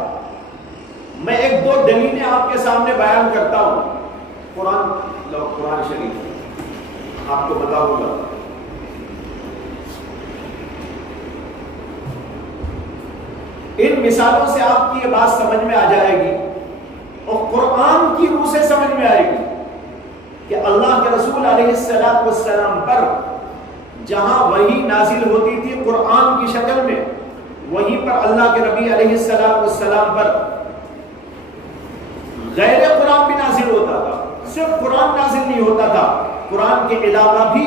میں ایک دو دلیلیں آپ کے سامنے بیان کرتا ہوں. قرآن شریف آپ کو بتاؤں گا. ان مثالوں سے آپ کی یہ بات سمجھ میں آ جائے گی اور قرآن کی روح سے سمجھ میں آئے گی کہ اللہ کے رسول علیہ السلام پر جہاں وحی نازل ہوتی تھی قرآن کی شکل میں، وہیں پر اللہ کے نبی علیہ السلام پر غیر قرآن بھی نازل ہوتا تھا. صرف قرآن نازل نہیں ہوتا تھا، قرآن کے علاوہ بھی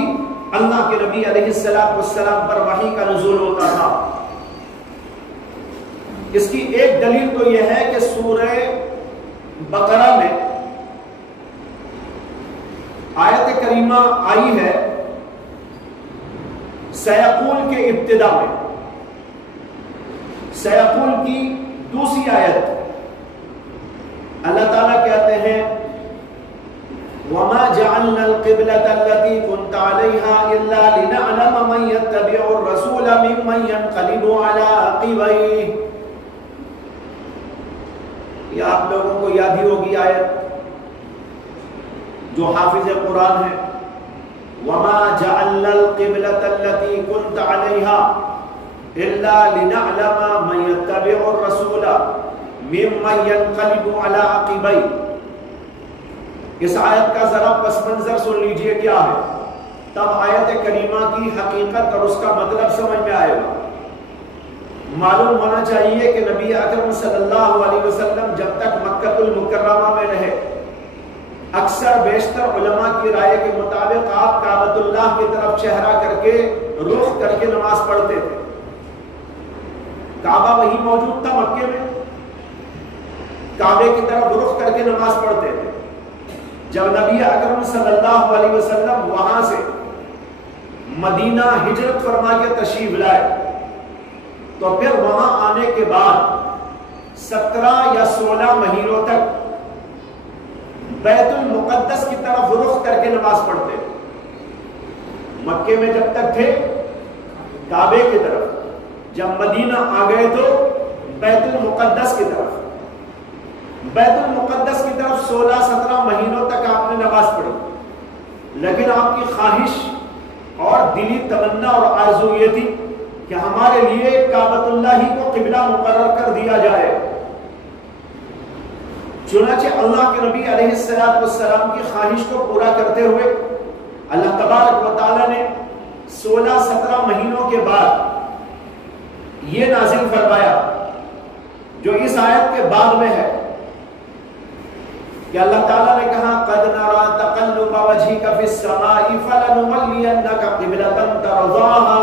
اللہ کے نبی علیہ السلام پر وحی کا نزول ہوتا تھا. اس کی ایک دلیل تو یہ ہے کہ سورہ بقرہ میں آیت کریمہ آئی ہے سیقول کے ابتدا میں. سیقول کی دوسری آیت اللہ تعالیٰ کہتے ہیں وَمَا جَعَلْنَا الْقِبْلَةَ الَّتِي كُنْتَ عَلَيْهَا إِلَّا لِنَعْلَمَ مَنْ يَتَّبِعُ الرَّسُولَ مِمَّنْ يَنْقَلِبُ عَلَىٰ عَقِبَيْهِ. یہ آپ لوگوں کو یاد ہی ہوگی آیت، جو حافظ قرآن ہے. وَمَا جَعَلْنَا الْقِبْلَةَ الَّتِي كُنْتَ عَلَيْهَا إِلَّا لِنَعْلَمَ مَنْ يَتَّبِعُ الرَّسُولَ مِمَّنْ يَنْقَلِبُ عَلَىٰ عَقِبَيْهِ. اس آیت کا ذرا پس منظر سن لیجئے کیا ہے، تب آیت کریمہ کی حقیقت اور اس کا مطلب سمجھ میں آئے گا. معلوم ہونا چاہیے کہ نبی اکرم صلی اللہ علیہ وسلم جب تک مکہ المکرمہ میں رہے، اکثر بیشتر علماء کی رائے کے مطابق آپ کعبۃ اللہ کی طرف چہرہ کر کے رخ کر کے نماز پڑھتے تھے. کعبہ وہی موجود تھا مکے میں، کعبے کی طرف رخ کر کے نماز پڑھتے تھے. جب نبی اکرم صلی اللہ علیہ وسلم وہاں سے مدینہ ہجرت فرما کے تشریف لائے تو پھر وہاں آنے کے بعد 17 یا 16 مہینوں تک بیت المقدس کی طرف رخ کر کے نماز پڑھتے. مکے میں جب تک تھے کعبے کی طرف، جب مدینہ آ گئے تو بیت المقدس کی طرف. بیت المقدس کی طرف 16-17 مہینوں تک آپ نے نماز پڑھی، لیکن آپ کی خواہش اور دلی تمنا اور آرزو یہ تھی کہ ہمارے لیے کعبۃ اللہ ہی کو قبلہ مقرر کر دیا جائے. چنانچہ اللہ کے نبی علیہ السلام کی خواہش کو پورا کرتے ہوئے اللہ تبارک و تعالیٰ نے 16-17 مہینوں کے بعد یہ نازل فرمایا جو اس آیت کے بعد میں ہے کہ اللہ تعالیٰ نے کہا قَدْ نَرَى تَقَلُّبَ وَجْهِكَ فِي السَّمَاءِ فَلَنُوَلِّيَنَّكَ قِبْلَةً تَرْضَاهَا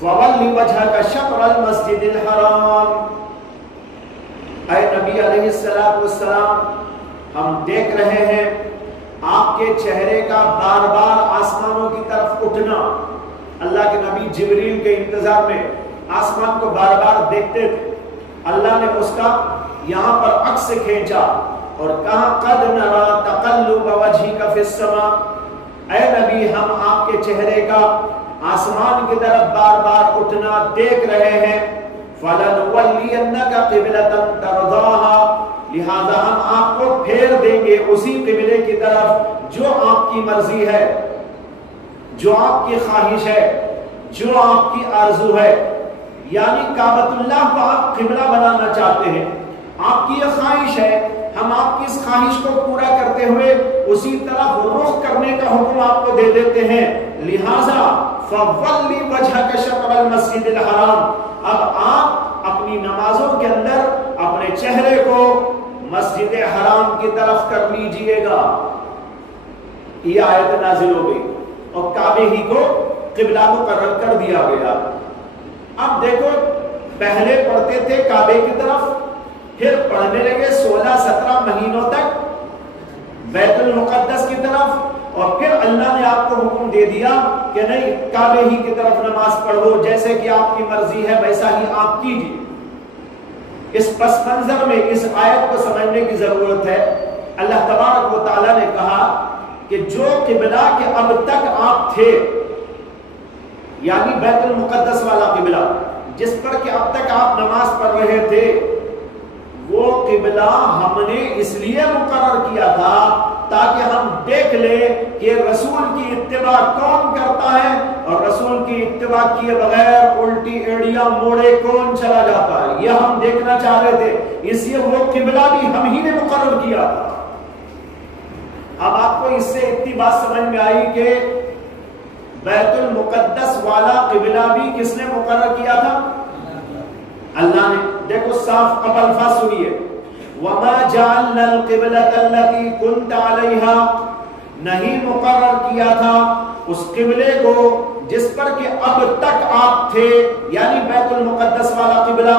فَوَلِّ وَجْهَكَ شَطْرَ الْمَسْجِدِ الْحَرَامِ. اے نبی علیہ السلام، ہم دیکھ رہے ہیں آپ کے چہرے کا بار بار آسمانوں کی طرف اٹھنا. اللہ کے نبی جبریل کے انتظار میں آسمان کو بار بار دیکھتے تھے. اللہ نے اس کا یہاں پر عکس کھینچا اور کہا قد نرى تقلب وجهك في السماء. اے نبی، ہم آپ کے چہرے کا آسمان کی طرف بار بار اٹھنا دیکھ رہے ہیں. فَلَنُوَلِّيَنَّكَ قِبْلَةً تَرْضَاهَا، لہذا ہم آپ کو پھیر دیں گے اسی قبلے کی طرف جو آپ کی مرضی ہے، جو آپ کی خواہش ہے، جو آپ کی آرزو ہے. یعنی کعبۃ اللہ کو آپ قبلہ بنانا چاہتے ہیں، آپ کی یہ خواہش ہے، ہم آپ کی اس خواہش کو پورا کرتے ہوئے اسی طرف رخ کرنے کا حکم آپ کو دے دیتے ہیں. لہذا فَوَلِّ وَجْهَكَ شَطْرَ الْمَسْجِدِ الْحَرَامِ، اب آپ اپنی نمازوں کے اندر اپنے چہرے کو مسجد حرام کی طرف کر لیجئے گا. یہ آیت نازل ہو گئی اور کعبے ہی کو قبلہ مقرر کر دیا گیا. اب دیکھو، پہلے پڑھتے تھے کعبے کی طرف، پھر پڑھنے لگے 16-17 مہینوں تک بیت المقدس کی طرف، اور پھر اللہ نے آپ کو حکم دے دیا کہ نہیں، کعبے ہی کی طرف نماز پڑھو، جیسے کہ آپ کی مرضی ہے ویسا ہی آپ کیجیے. اس پس منظر میں اس آیت کو سمجھنے کی ضرورت ہے. اللہ تبارک و تعالیٰ نے کہا کہ جو قبلہ کے اب تک آپ تھے، یعنی بیت المقدس والا قبلہ جس پر کہ اب تک آپ نماز پڑھ رہے تھے، وہ قبلہ ہم نے اس لیے مقرر کیا تھا تاکہ ہم دیکھ لیں کہ رسول کی اتباع کون کرتا ہے اور رسول کی اتباع کیے بغیر الٹی ایڑیاں موڑے کون چلا جاتا ہے. یہ ہم دیکھنا چاہ رہے تھے، اس لیے وہ قبلہ بھی ہم ہی نے مقرر کیا تھا. اب آپ کو اس سے اتنی بات سمجھ میں آئی کہ بیت المقدس والا قبلہ بھی کس نے مقرر کیا تھا؟ اللہ نے. دیکھو صاف اب الفاظ سنیے، وَمَا جَعَلْنَا الْقِبْلَةَ الَّتِي كُنْتَ عَلَيْهَا، نہیں مقرر کیا تھا اس قبلے کو جس پر کہ اب تک آپ تھے، یعنی بیت المقدس والا قبلہ،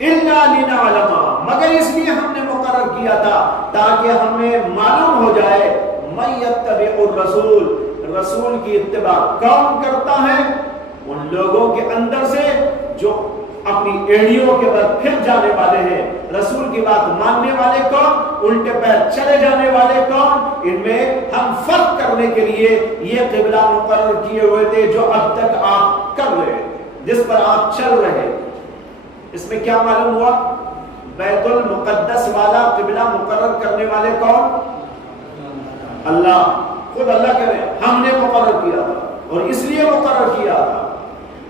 إِلَّا لِنَعْلَمَ، مگر اس لیے ہم نے مقرر کیا تھا تاکہ ہمیں معلوم ہو جائے مَن يَتَّبِعُ الرَّسُولِ، رسول کی اتباع کون کرتا ہے ان لوگوں کے اندر سے جو اپنی ایڑیوں کے بعد پھر جانے والے ہیں. رسول کی بات ماننے والے کون، الٹے پیر چلے جانے والے کون. ان میں ہم فرق کرنے کے لیے یہ قبلہ مقرر کیے ہوئے تھے جو اب تک آپ کر رہے، جس پر آپ چل رہے. اس میں کیا معلوم ہوا؟ بیت المقدس والا قبلہ مقرر کرنے والے کون؟ اللہ، خود اللہ کہہ رہے ہیں ہم نے مقرر کیا تھا اور اس لیے مقرر کیا تھا.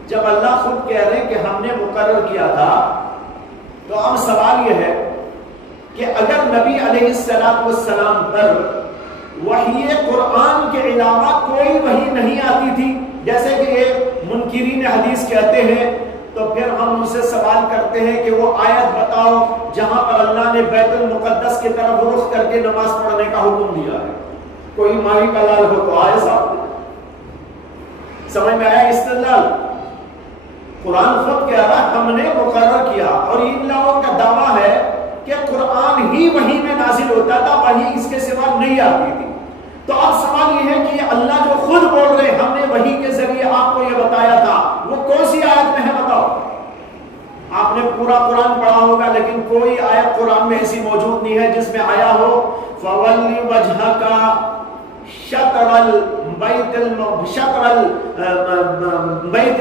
جب اللہ خود کہہ رہے ہیں کہ ہم نے مقرر کیا تھا، تو اب سوال یہ ہے کہ اگر نبی علیہ السلام پر وحی قرآن کے علاوہ کوئی وحی نہیں آتی تھی، جیسے کہ یہ منکرین حدیث کہتے ہیں، تو پھر ہم ان سے سوال کرتے ہیں کہ وہ آیت بتاؤ جہاں پر اللہ نے بیت المقدس کی طرف رخ کر کے نماز پڑھنے کا حکم دیا ہے. کوئی ماہی کا لال ہو تو آئے صاحب. سمجھ میں آیا استدلال؟ قرآن خود کہہ رہا ہم نے مقرر کیا، اور ان لوگوں کا دعویٰ ہے کہ قرآن ہی وحی میں نازل ہوتا تھا، وحی اس کے سوا نہیں آتی تھی. تو اب سوال یہ ہے کہ اللہ جو خود بول رہے ہم نے وحی کے ذریعے آپ کو یہ بتایا تھا، وہ کون سی آیت میں ہے بتاؤ؟ آپ نے پورا قرآن پڑھا ہوگا لیکن کوئی آیت قرآن میں ایسی موجود نہیں ہے جس میں آیا ہو فَوَلِّ وَجْهَكَ شَطْرَ الْبَيْتِ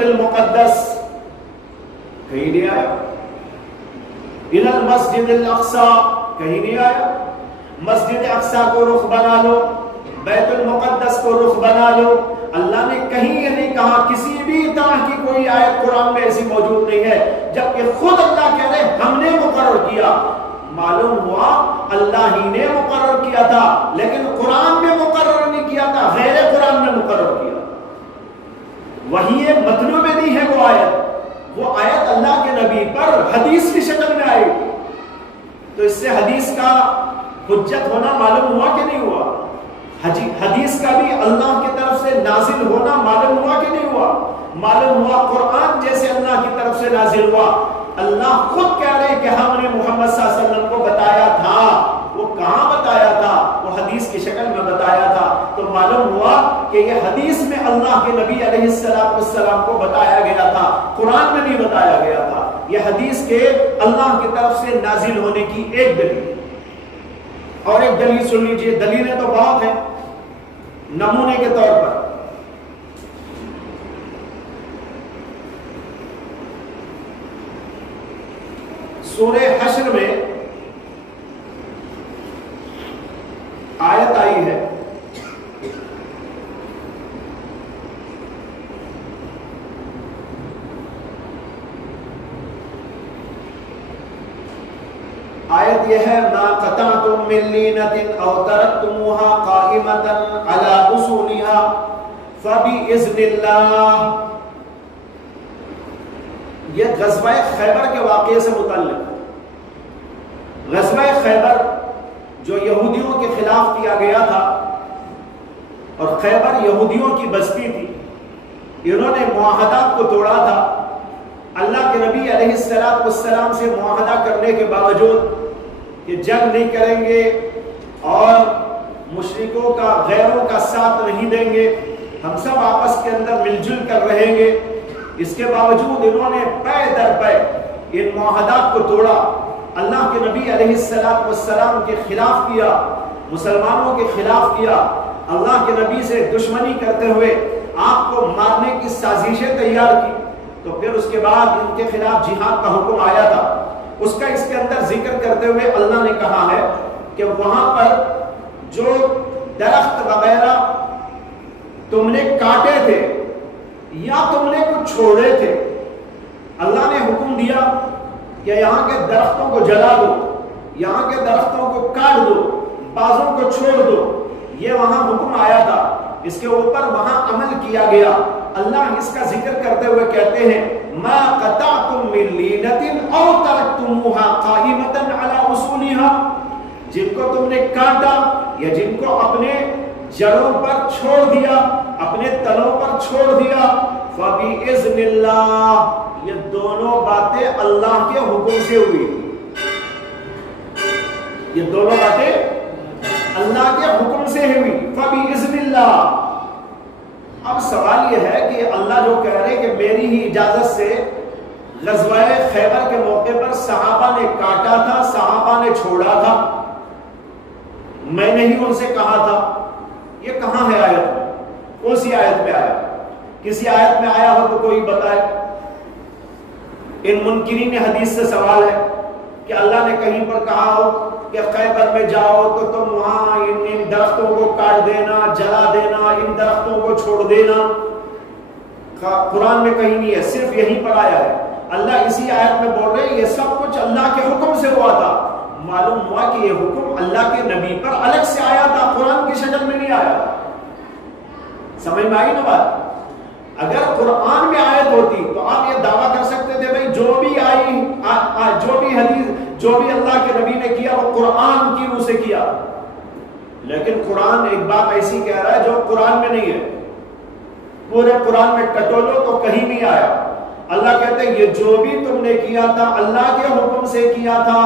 الْمُقَدَّس، کہیں نہیں آیا. إِلَى الْمَسْجِدِ الْأَقْصَى، کہیں نہیں آیا. مسجد اقصیٰ کو رخ بنا لو، بیت المقدس کو رخ بنا لو. اللہ نے کہیں یہ نہیں کہا، کسی بھی طرح کی کوئی آیت قرآن میں ایسی موجود نہیں ہے، جبکہ خود اللہ کہہ رہے ہم نے مقرر کیا. معلوم ہوا اللہ ہی نے مقرر کیا تھا، لیکن قرآن میں مقرر نہیں کیا تھا، غیر قرآن میں مقرر کیا. وہی مطلوب میں نہیں ہے وہ آیت اللہ کے نبی پر حدیث کی شکل میں آئی. تو اس سے حدیث کا حجت ہونا معلوم ہوا کہ نہیں ہوا؟ حدیث کا بھی اللہ کی طرف سے نازل ہونا معلوم ہوا کہ نہیں ہوا؟ معلوم ہوا. قرآن جیسے اللہ کی طرف سے نازل ہوا، اللہ خود کہہ رہے کہ ہم نے محمد صلی اللہ علیہ وسلم کو بتایا تھا. وہ کہاں بتایا تھا؟ وہ حدیث کی شکل میں بتایا تھا. تو معلوم ہوا کہ یہ حدیث میں اللہ کے نبی علیہ السلام کو بتایا گیا تھا، قرآن میں نہیں بتایا گیا تھا. یہ حدیث کے اللہ کی طرف سے نازل ہونے کی ایک دلیل. اور ایک دلیل سن لیجئے، دلیلیں تو بہت ہیں. نمونے کے طور پر سورہ حشر میں آیت آئی ہے آیت یہ ہے ما قطعتم من لینۃ او ترکتموها قائمۃ علی اصولها فباذن اللہ. یہ غزوہ خیبر کے واقعے سے متعلق ہے. غزوہ خیبر جو یہودیوں کے خلاف کیا گیا تھا، اور خیبر یہودیوں کی بستی تھی، انہوں نے معاہدات کو توڑا تھا. اللہ کے نبی علیہ السلام سے معاہدہ کرنے کے باوجود کہ جنگ نہیں کریں گے اور مشرکوں کا غیروں کا ساتھ نہیں دیں گے، ہم سب آپس کے اندر مل جل کر رہیں گے، اس کے باوجود انہوں نے پے در پے ان معاہدات کو توڑا. اللہ کے نبی علیہ السلام کے خلاف کیا، مسلمانوں کے خلاف کیا. اللہ کے نبی سے دشمنی کرتے ہوئے آپ کو مارنے کی سازشیں تیار کی. تو پھر اس کے بعد ان کے خلاف جہاد کا حکم آیا تھا. اس کا اس کے اندر ذکر کرتے ہوئے اللہ نے کہا ہے کہ وہاں پر جو درخت وغیرہ تم نے کاٹے تھے یا تم نے کچھ چھوڑے تھے، اللہ نے حکم دیا کہ یہاں کے درختوں کو جلا دو، یہاں کے درختوں کو کاٹ دو، بازوں کو چھوڑ دو. یہ وہاں حکم آیا تھا، اس کے اوپر وہاں عمل کیا گیا. اللہ اس کا ذکر کرتے ہوئے کہتے ہیں ما قطعتم من لینۃ او ترکتموها قائمۃ علی اصولها، جن کو تم نے کاٹا یا جن کو اپنے جڑوں پر چھوڑ دیا، اپنے تنوں پر چھوڑ دیا، فباذن اللہ، یہ دونوں باتیں اللہ کے حکم سے ہوئی. یہ دونوں باتیں اللہ کے حکم سے ہوئی، فباذن اللہ. اب سوال یہ ہے کہ اللہ جو کہہ رہے کہ میری ہی اجازت سے غزوہ خیبر کے موقع پر صحابہ نے کاٹا تھا، صحابہ نے چھوڑا تھا، میں نے ہی ان سے کہا تھا، یہ کہاں ہے آیت میں؟ کون سی آیت میں آیا؟ کسی آیت میں آیا ہو تو کوئی بتائے. ان منکرین حدیث سے سوال ہے کہ اللہ نے کہیں پر کہا ہو کہ خیبر میں جاؤ تو تم وہاں ان درختوں کو کاٹ دینا، جلا دینا، ان درختوں کو چھوڑ دینا. قرآن میں کہیں نہیں ہے، صرف یہیں پر آیا ہے. اللہ اسی آیت میں بول رہے ہیں یہ سب کچھ اللہ کے حکم سے ہوا تھا. معلوم ہوا کہ یہ حکم اللہ کے نبی پر الگ سے آیا تھا، قرآن کی شکل میں نہیں آیا. سمجھ میں آئی نا بات؟ اگر قرآن میں آیت ہوتی تو آپ یہ دعویٰ کر سکتے تھے بھائی جو بھی آئی، جو بھی حدیث، جو بھی اللہ کے نبی نے کیا وہ قرآن کی روح سے کیا. لیکن قرآن ایک بات ایسی کہہ رہا ہے جو قرآن میں نہیں ہے. پورے قرآن میں ٹٹولو تو کہیں نہیں آیا. اللہ کہتے ہیں یہ جو بھی تم نے کیا تھا اللہ کے حکم سے کیا تھا.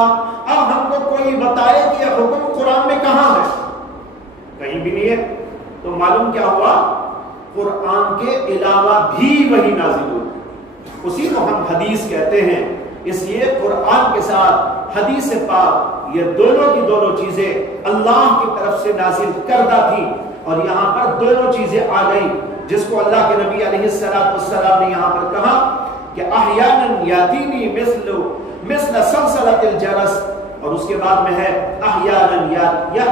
اب ہم کو کوئی بتائے کہ یہ حکم قرآن میں کہاں ہے؟ کہیں بھی نہیں ہے. تو معلوم کیا ہوا؟ قرآن کے علاوہ بھی وہی نازل ہوئی. اسی کو ہم حدیث کہتے ہیں. اس لیے قرآن کے ساتھ حدیث پاک یہ دونوں کی دونوں چیزیں اللہ کی طرف سے نازل کردہ تھی، اور یہاں پر دونوں چیزیں آ گئی جس کو اللہ کے نبی علیہ السلام نے یہاں پر کہا کہ احیانا یاتینی مثل سلسلۃ الجرس، اور اس کے بعد میں ہے احیانا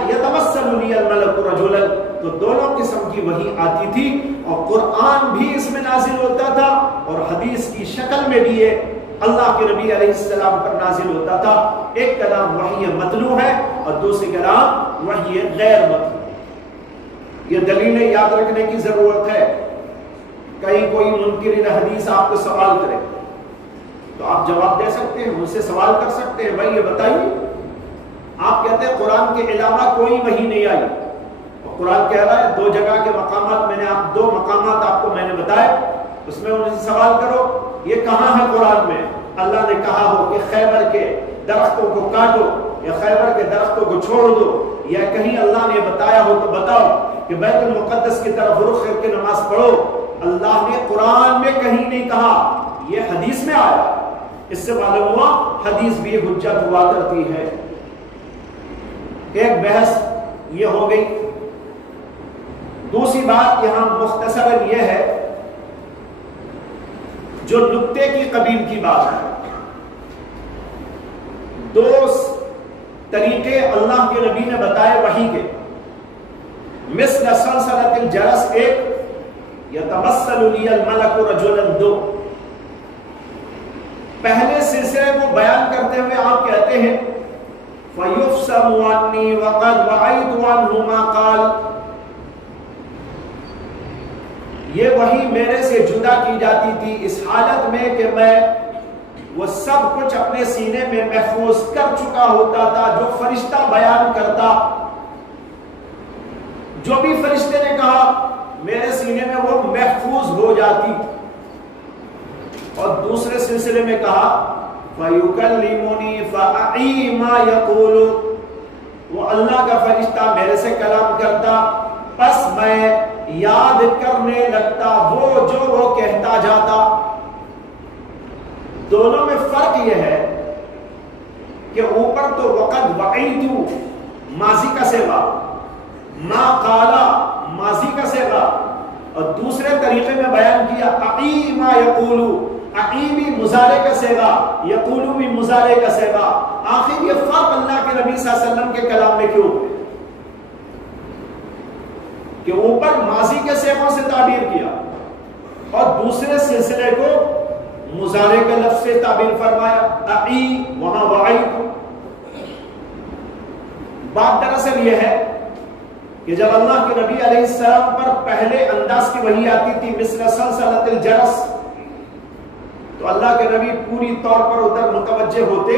یتمثل لی الملک رجلا، تو دونوں قسم کی وحی آتی تھی، اور قرآن بھی اس میں نازل ہوتا تھا اور حدیث کی شکل میں بھی یہ اللہ کے نبی علیہ السلام پر نازل ہوتا تھا۔ ایک کلام وحی متلو ہے اور دوسری کلام وحی غیر متلو۔ یہ دلیلیں یاد رکھنے کی ضرورت ہے۔ کہیں کوئی منکر حدیث آپ کو سوال کرے تو آپ جواب دے سکتے ہیں، ان سے سوال کر سکتے ہیں، بھائی یہ بتائیے، آپ کہتے ہیں قرآن کے علاوہ کوئی وحی نہیں آئی، اور قرآن کہہ رہا ہے 2 جگہ کے مقامات میں نے 2 مقامات آپ کو میں نے بتائے، اس میں ان سے سوال کرو یہ کہاں ہے قرآن میں؟ اللہ نے کہا ہو کہ خیبر کے درختوں کو کاٹو یا خیبر کے درختوں کو چھوڑ دو، یا کہیں اللہ نے بتایا ہو تو بتاؤ کہ بیت المقدس کی طرف رخ کر کے نماز پڑھو، اللہ نے قرآن میں کہیں نہیں کہا، یہ حدیث میں آیا۔ اس سے معلوم ہوا حدیث بھی حجت ہوا کرتی ہے۔ ایک بحث یہ ہو گئی۔ دوسری بات یہاں مختصراً یہ ہے، جو نکتے کی قبیل کی بات ہے، 2 طریقے اللہ کے نبی نے بتائے وحی کے، مثل سلسلۃ الجرس ایک، یتمثل لی الملک رجلا 2۔ پہلے سلسلے کو بیان کرتے ہوئے آپ کہتے ہیں فَيُفْسَمُ عَنِّي وَقَدْ وَعَيْتُ عَنْهُ مَا قَالَ، یہ وحی میرے سے جدا کی جاتی تھی اس حالت میں کہ میں وہ سب کچھ اپنے سینے میں محفوظ کر چکا ہوتا تھا جو فرشتہ بیان کرتا، جو بھی فرشتے نے کہا میرے سینے میں وہ محفوظ ہو جاتی۔ اور دوسرے سلسلے میں کہا فَيُكَلِّمُنِي فَأَعِي مَا يَقُولُ، وہ اللہ کا فرشتہ میرے سے کلام کرتا، پس میں یاد کرنے لگتا وہ جو وہ کہتا جاتا۔ دونوں میں فرق یہ ہے کہ اوپر تو وقد وعیتو ماضی کا صیغہ، ما قالا ماضی کا صیغہ، اور دوسرے طریقے میں بیان کیا اعی ما یقولو، اعی بھی مضارع کا صیغہ، یقولو بھی مضارع کا صیغہ۔ آخر یہ فرق اللہ کے نبی صلی اللہ علیہ وسلم کے کلام میں کیوں کہ اوپر ماضی کے صیغوں سے تعبیر کیا اور دوسرے سلسلے کو مضارع کے لفظ سے تعبیر فرمایا، اعی وہاں وعیت۔ بات دراصل یہ ہے کہ جب اللہ کے نبی علیہ السلام پر پہلے انداز کی وحی آتی تھی مثل سلسلۃ الجرس، تو اللہ کے نبی پوری طور پر ادھر متوجہ ہوتے،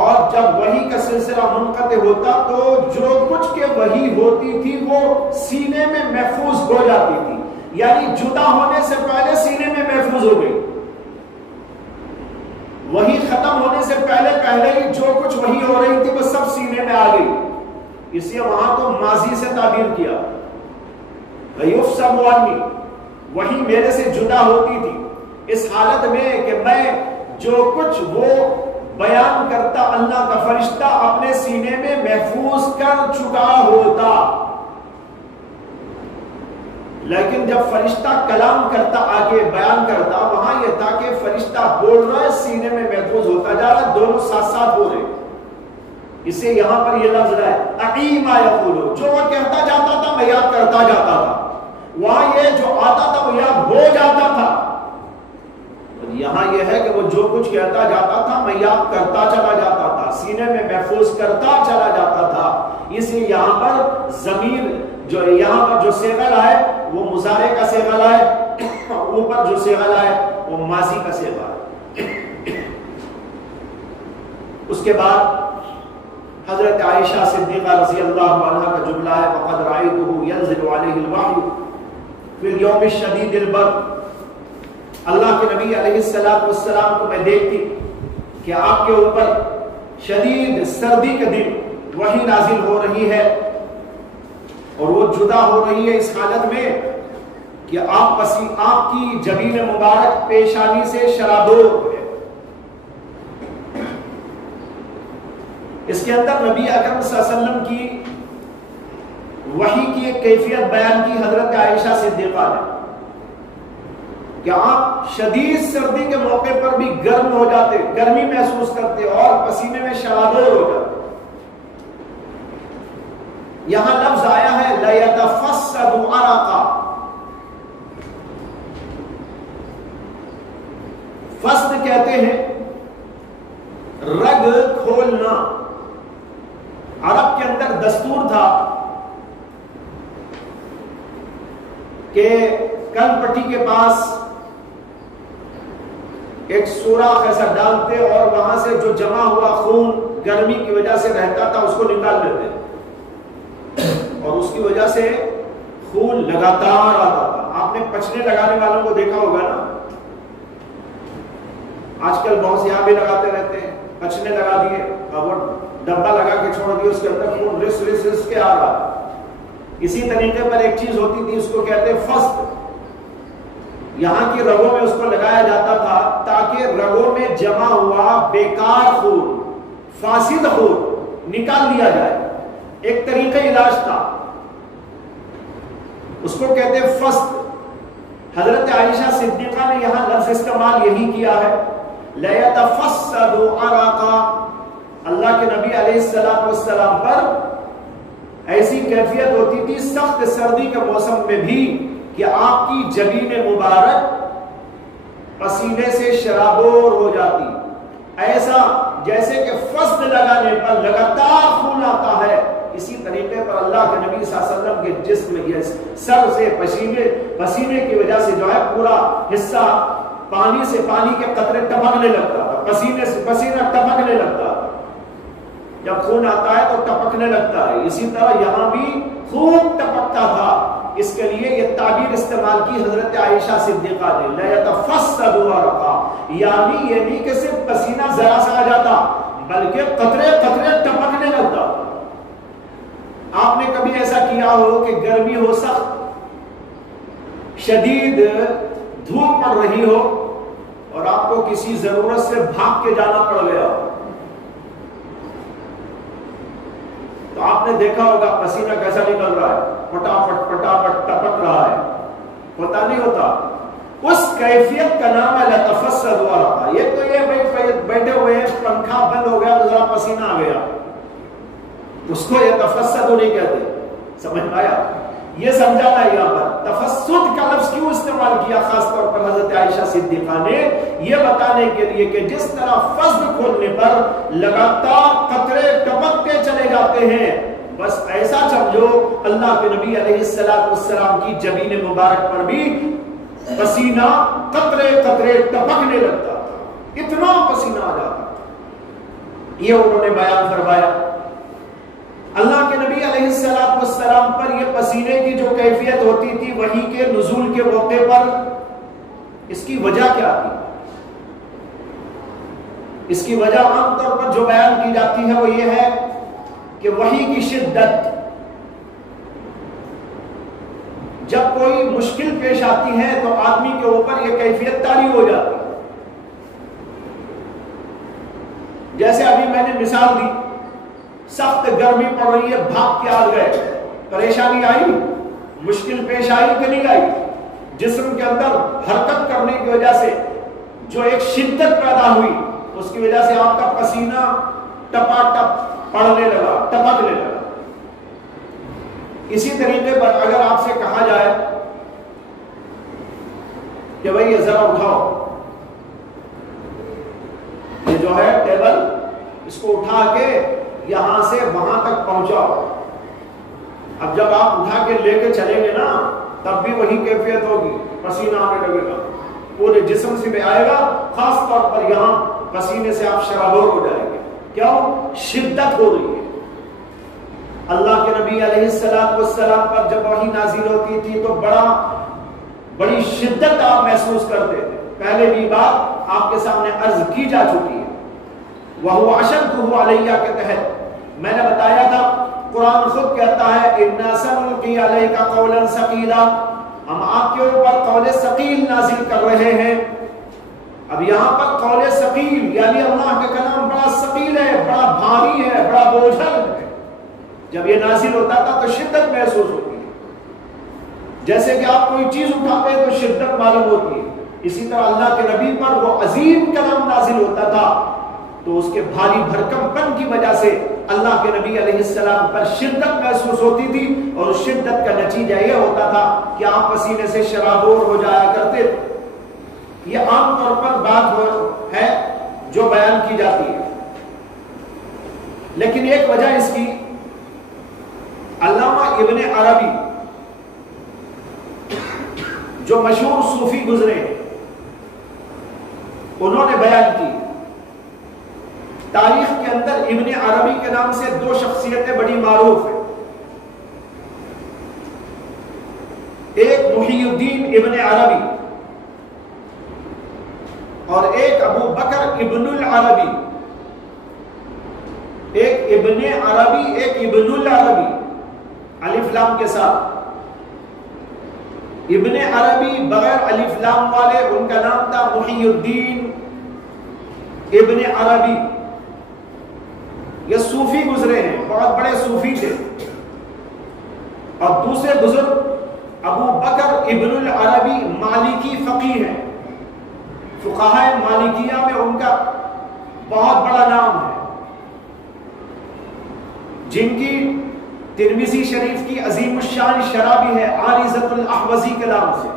اور جب وحی کا سلسلہ منقطع ہوتا تو جو کچھ کے وحی ہوتی تھی وہ سینے میں محفوظ ہو جاتی تھی، یعنی جدا ہونے سے پہلے سینے میں محفوظ ہو گئی۔ وحی ختم ہونے سے پہلے ہی جو کچھ وحی ہو رہی تھی وہ سب سینے میں آ گئی، اس لیے وہاں تو ماضی سے تعبیر کیا فَيُفْسَمُ عَنِّي، وحی میرے سے جدا ہوتی تھی اس حالت میں کہ میں جو کچھ وہ بیان کرتا اللہ کا فرشتہ اپنے سینے میں محفوظ کر چکا ہوتا، لیکن جب فرشتہ کلام کرتا آگے بیان کرتا وہاں یہ تھا کہ فرشتہ بول رہا ہے سینے میں محفوظ ہوتا جا رہا ہے، دونوں ساتھ ساتھ ہو رہے۔ اسے یہاں پر یہ لفظ ہے اعی ما یقولو، جو وہ کہتا جاتا تھا میں یاد کرتا جاتا تھا، وہاں یہ جو آتا تھا وہ یاد ہو جاتا تھا، اور یہاں یہ ہے کہ وہ جو کچھ کہتا جاتا تھا میں یاد کرتا چلا جاتا تھا، سینے میں محفوظ کرتا چلا جاتا تھا۔ اس لیے یہاں پر ضمیر جو یہاں پر جو صیغہ لائے وہ مضارع کا صیغہ لائے، اوپر جو صیغہ لائے وہ ماضی کا صیغہ ہے۔ اس کے بعد حضرت عائشہ صدیقہ رضی اللہ عنہ کا جملہ ہے وَقَدْ رَأَيْتُهُ يَنزِلُ عَلَيْهِ الْوَحْيُ فِي الْيَوْمِ الشَّدِيدِ الْبَرْدِ، اللہ کے نبی علیہ السلام کو میں دیکھتی کہ آپ کے اوپر شدید سردی کے دن وحی نازل ہو رہی ہے، اور وہ جدا ہو رہی ہے اس حالت میں کہ آپ کی جبین مبارک پیشانی سے شرابور ہے۔ اس کے اندر نبی اکرم صلی اللہ علیہ وسلم کی وحی کی ایک کیفیت بیان کی حضرت عائشہ صدیقہ نے کہ آپ شدید سردی کے موقع پر بھی گرم ہو جاتے، گرمی محسوس کرتے اور پسینے میں شرابور ہو جاتے۔ یہاں لفظ آیا ہے لَيَتَفَسَّدُ عَرَقًا، فسد کہتے ہیں رگ کھولنا۔ عرب کے اندر دستور تھا کہ کن پٹی کے پاس ایک سوراخ ایسا ڈالتے اور وہاں سے جو جمع ہوا خون گرمی کی وجہ سے رہتا تھا اس کو نکال لیتے، اور اس کی وجہ سے خون لگاتار آتا تھا۔ آپ نے پچنے لگانے والوں کو دیکھا ہوگا نا، آج کل بہت سے یہاں بھی لگاتے رہتے ہیں، پچنے لگا دیے اور وہ ڈبہ لگا کے چھوڑ دیے، اس کے اندر خون رس رس رس کے آ رہا۔ اسی طریقے پر ایک چیز ہوتی تھی، اس کو کہتے فسد، یہاں کی رگوں میں اس کو لگایا جاتا تھا تاکہ رگوں میں جمع ہوا بیکار خون، فاسد خون نکال لیا جائے۔ ایک طریقہ علاج تھا، اس کو کہتے فسد۔ حضرت عائشہ صدیقہ نے یہاں لفظ استعمال یہی کیا ہے لَيَتَفَسَّدُ عَرَقًا۔ اللہ کے نبی علیہ السلام پر ایسی کیفیت ہوتی تھی سخت سردی کے موسم میں بھی کہ آپ کی جبین مبارک پسینے سے شرابور ہو جاتی، ایسا جیسے کہ فسد لگانے پر لگاتار خون آتا ہے۔ اسی طریقے پر اللہ کے نبی صلی اللہ علیہ وسلم کے جسم یہ سر سے پسینے کی وجہ سے جو ہے پورا حصہ پانی سے پانی کے قطرے ٹپکنے لگتا تھا، پسینے سے پسینہ ٹپکنے لگتا تھا۔ جب خون آتا ہے تو ٹپکنے لگتا ہے، اسی طرح یہاں بھی خون ٹپکتا تھا۔ اس کے لیے یہ تعبیر استعمال کی حضرت عائشہ صدیقہ نے لَيَتَفَسَّدُ عَرَقًا، یعنی یہ نہیں کہ صرف پسینہ ذرا سا آ جاتا بلکہ قطرے قطرے ٹپکنے لگتا۔ آپ نے کبھی ایسا کیا ہو کہ گرمی ہو، سخت شدید دھوپ پڑ رہی ہو اور آپ کو کسی ضرورت سے بھاگ کے جانا پڑ گیا ہو، تو آپ نے دیکھا ہوگا پسینہ کیسا نکل رہا ہے، پٹاپٹ پٹاپٹ ٹپک رہا ہے، ہوتا نہیں ہوتا؟ اس کیفیت کا نام ہے لَتَفَسَّدُ عَرَقًا۔ یہ تو یہ بیٹھے ہوئے ہیں، پنکھا بند ہو گیا تو ذرا پسینہ آ گیا، اس کو یہ تفسد نہیں کہتے۔ سمجھ آیا؟ یہ سمجھانا ہے یہاں پر تفسد کا لفظ کیوں استعمال کیا خاص طور پر حضرت عائشہ صدیقہ نے، یہ بتانے کے لیے کہ جس طرح فسد کھولنے پر لگاتار قطرے ٹپکتے چلے جاتے ہیں، بس ایسا سمجھو اللہ کے نبی علیہ السلام کی جبین مبارک پر بھی پسینہ قطرے قطرے ٹپکنے لگتا تھا، اتنا پسینہ آ جاتا تھا۔ یہ انہوں نے بیان فرمایا۔ اللہ کے نبی علیہ السلام پر یہ پسینے کی جو کیفیت ہوتی تھی وحی کے نزول کے موقع پر، اس کی وجہ کیا تھی؟ اس کی وجہ عام طور پر جو بیان کی جاتی ہے وہ یہ ہے کہ وحی کی شدت، جب کوئی مشکل پیش آتی ہے تو آدمی کے اوپر یہ کیفیت طاری ہو جاتی ہے۔ جیسے ابھی میں نے مثال دی، سخت گرمی پڑ رہی ہے، بھاگ کے آ گئے، پریشانی آئی، مشکل پیش آئی کہ نہیں آئی؟ جسم کے اندر حرکت کرنے کی وجہ سے جو ایک شدت پیدا ہوئی، اس کی وجہ سے آپ کا پسینہ ٹپا ٹپ پڑنے لگا، ٹپکنے لگا۔ اسی طریقے پر اگر آپ سے کہا جائے کہ بھائی یہ ذرا اٹھاؤ، یہ جو ہے ٹیبل، اس کو اٹھا کے یہاں سے وہاں تک پہنچاؤ، اب جب آپ اٹھا کے لے کے چلیں گے نا تب بھی وہی کیفیت ہوگی، پسینہ آنے لگے گا، پورے جسم سے بھی آئے گا، خاص طور پر یہاں پسینے سے آپ شرابور ہو جائیں گے۔ کیوں؟ شدت ہو رہی ہے۔ اللہ کے نبی علیہ السلام پر جب وحی نازل ہوتی تھی تو بڑی شدت آپ محسوس کرتے تھے۔ پہلے بھی بات آپ کے سامنے عرض کی جا چکی ہے، وَهُوَ أَشَدُّهُ عَلَيَّ کے تحت میں نے بتایا تھا، قرآن خود کہتا ہے اِنَّا سَنُلْقِي عَلَيْكَ قَوْلًا ثَقِيلًا، ہم آپ کے اوپر قول ثقیل نازل کر رہے ہیں. اب یہاں پر قول ثقیل یعنی اللہ کا کلام بڑا ثقیل ہے، بڑا بھاری ہے، بڑا بوجھل ہے. جب یہ نازل ہوتا تھا تو شدت محسوس ہوتی ہے، جیسے کہ آپ کوئی چیز اٹھاتے ہیں تو شدت معلوم ہوتی ہے. اسی طرح اللہ کے نبی پر وہ عظیم کلام نازل ہوتا تھا تو اس کے بھاری بھرکم پن کی وجہ سے اللہ کے نبی علیہ السلام پر شدت محسوس ہوتی تھی، اور اس شدت کا نتیجہ یہ ہوتا تھا کہ آپ پسینے سے شرابور ہو جایا کرتے تھے. یہ عام طور پر بات ہے جو بیان کی جاتی ہے، لیکن ایک وجہ اس کی علامہ ابن عربی جو مشہور صوفی گزرے انہوں نے بیان کی. تاریخ کے اندر ابن عربی کے نام سے دو شخصیتیں بڑی معروف ہیں. ایک محی الدین ابن عربی اور ایک ابو بکر ابن العربی. ایک ابن عربی ایک ابن العربی الف لام کے ساتھ. ابن عربی بغیر الف لام والے ان کا نام تھا محی الدین ابن عربی. یہ صوفی گزرے ہیں، بہت بڑے صوفی تھے. اور دوسرے بزرگ ابو بکر ابن العربی مالکی فقیہ ہیں. فقہاء مالکیہ میں ان کا بہت بڑا نام ہے، جن کی ترمذی شریف کی عظیم الشان شرح بھی ہے عارضۃ الاحوزی کے نام سے.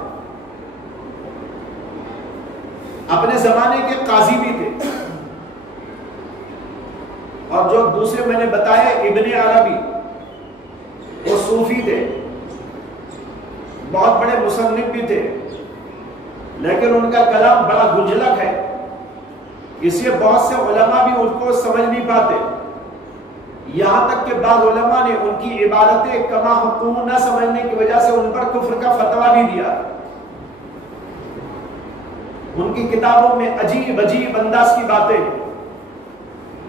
اپنے زمانے کے قاضی بھی تھے. اور جو دوسرے میں نے بتایا ابن عربی وہ صوفی تھے، بہت بڑے مصنف بھی تھے، لیکن ان کا کلام بڑا گنجلک ہے، اس لیے بہت سے علماء بھی ان کو سمجھ نہیں پاتے. یہاں تک کہ بعض علماء نے ان کی عبادتیں کما حکم نہ سمجھنے کی وجہ سے ان پر کفر کا فتویٰ بھی دیا. ان کی کتابوں میں عجیب عجیب انداز کی باتیں،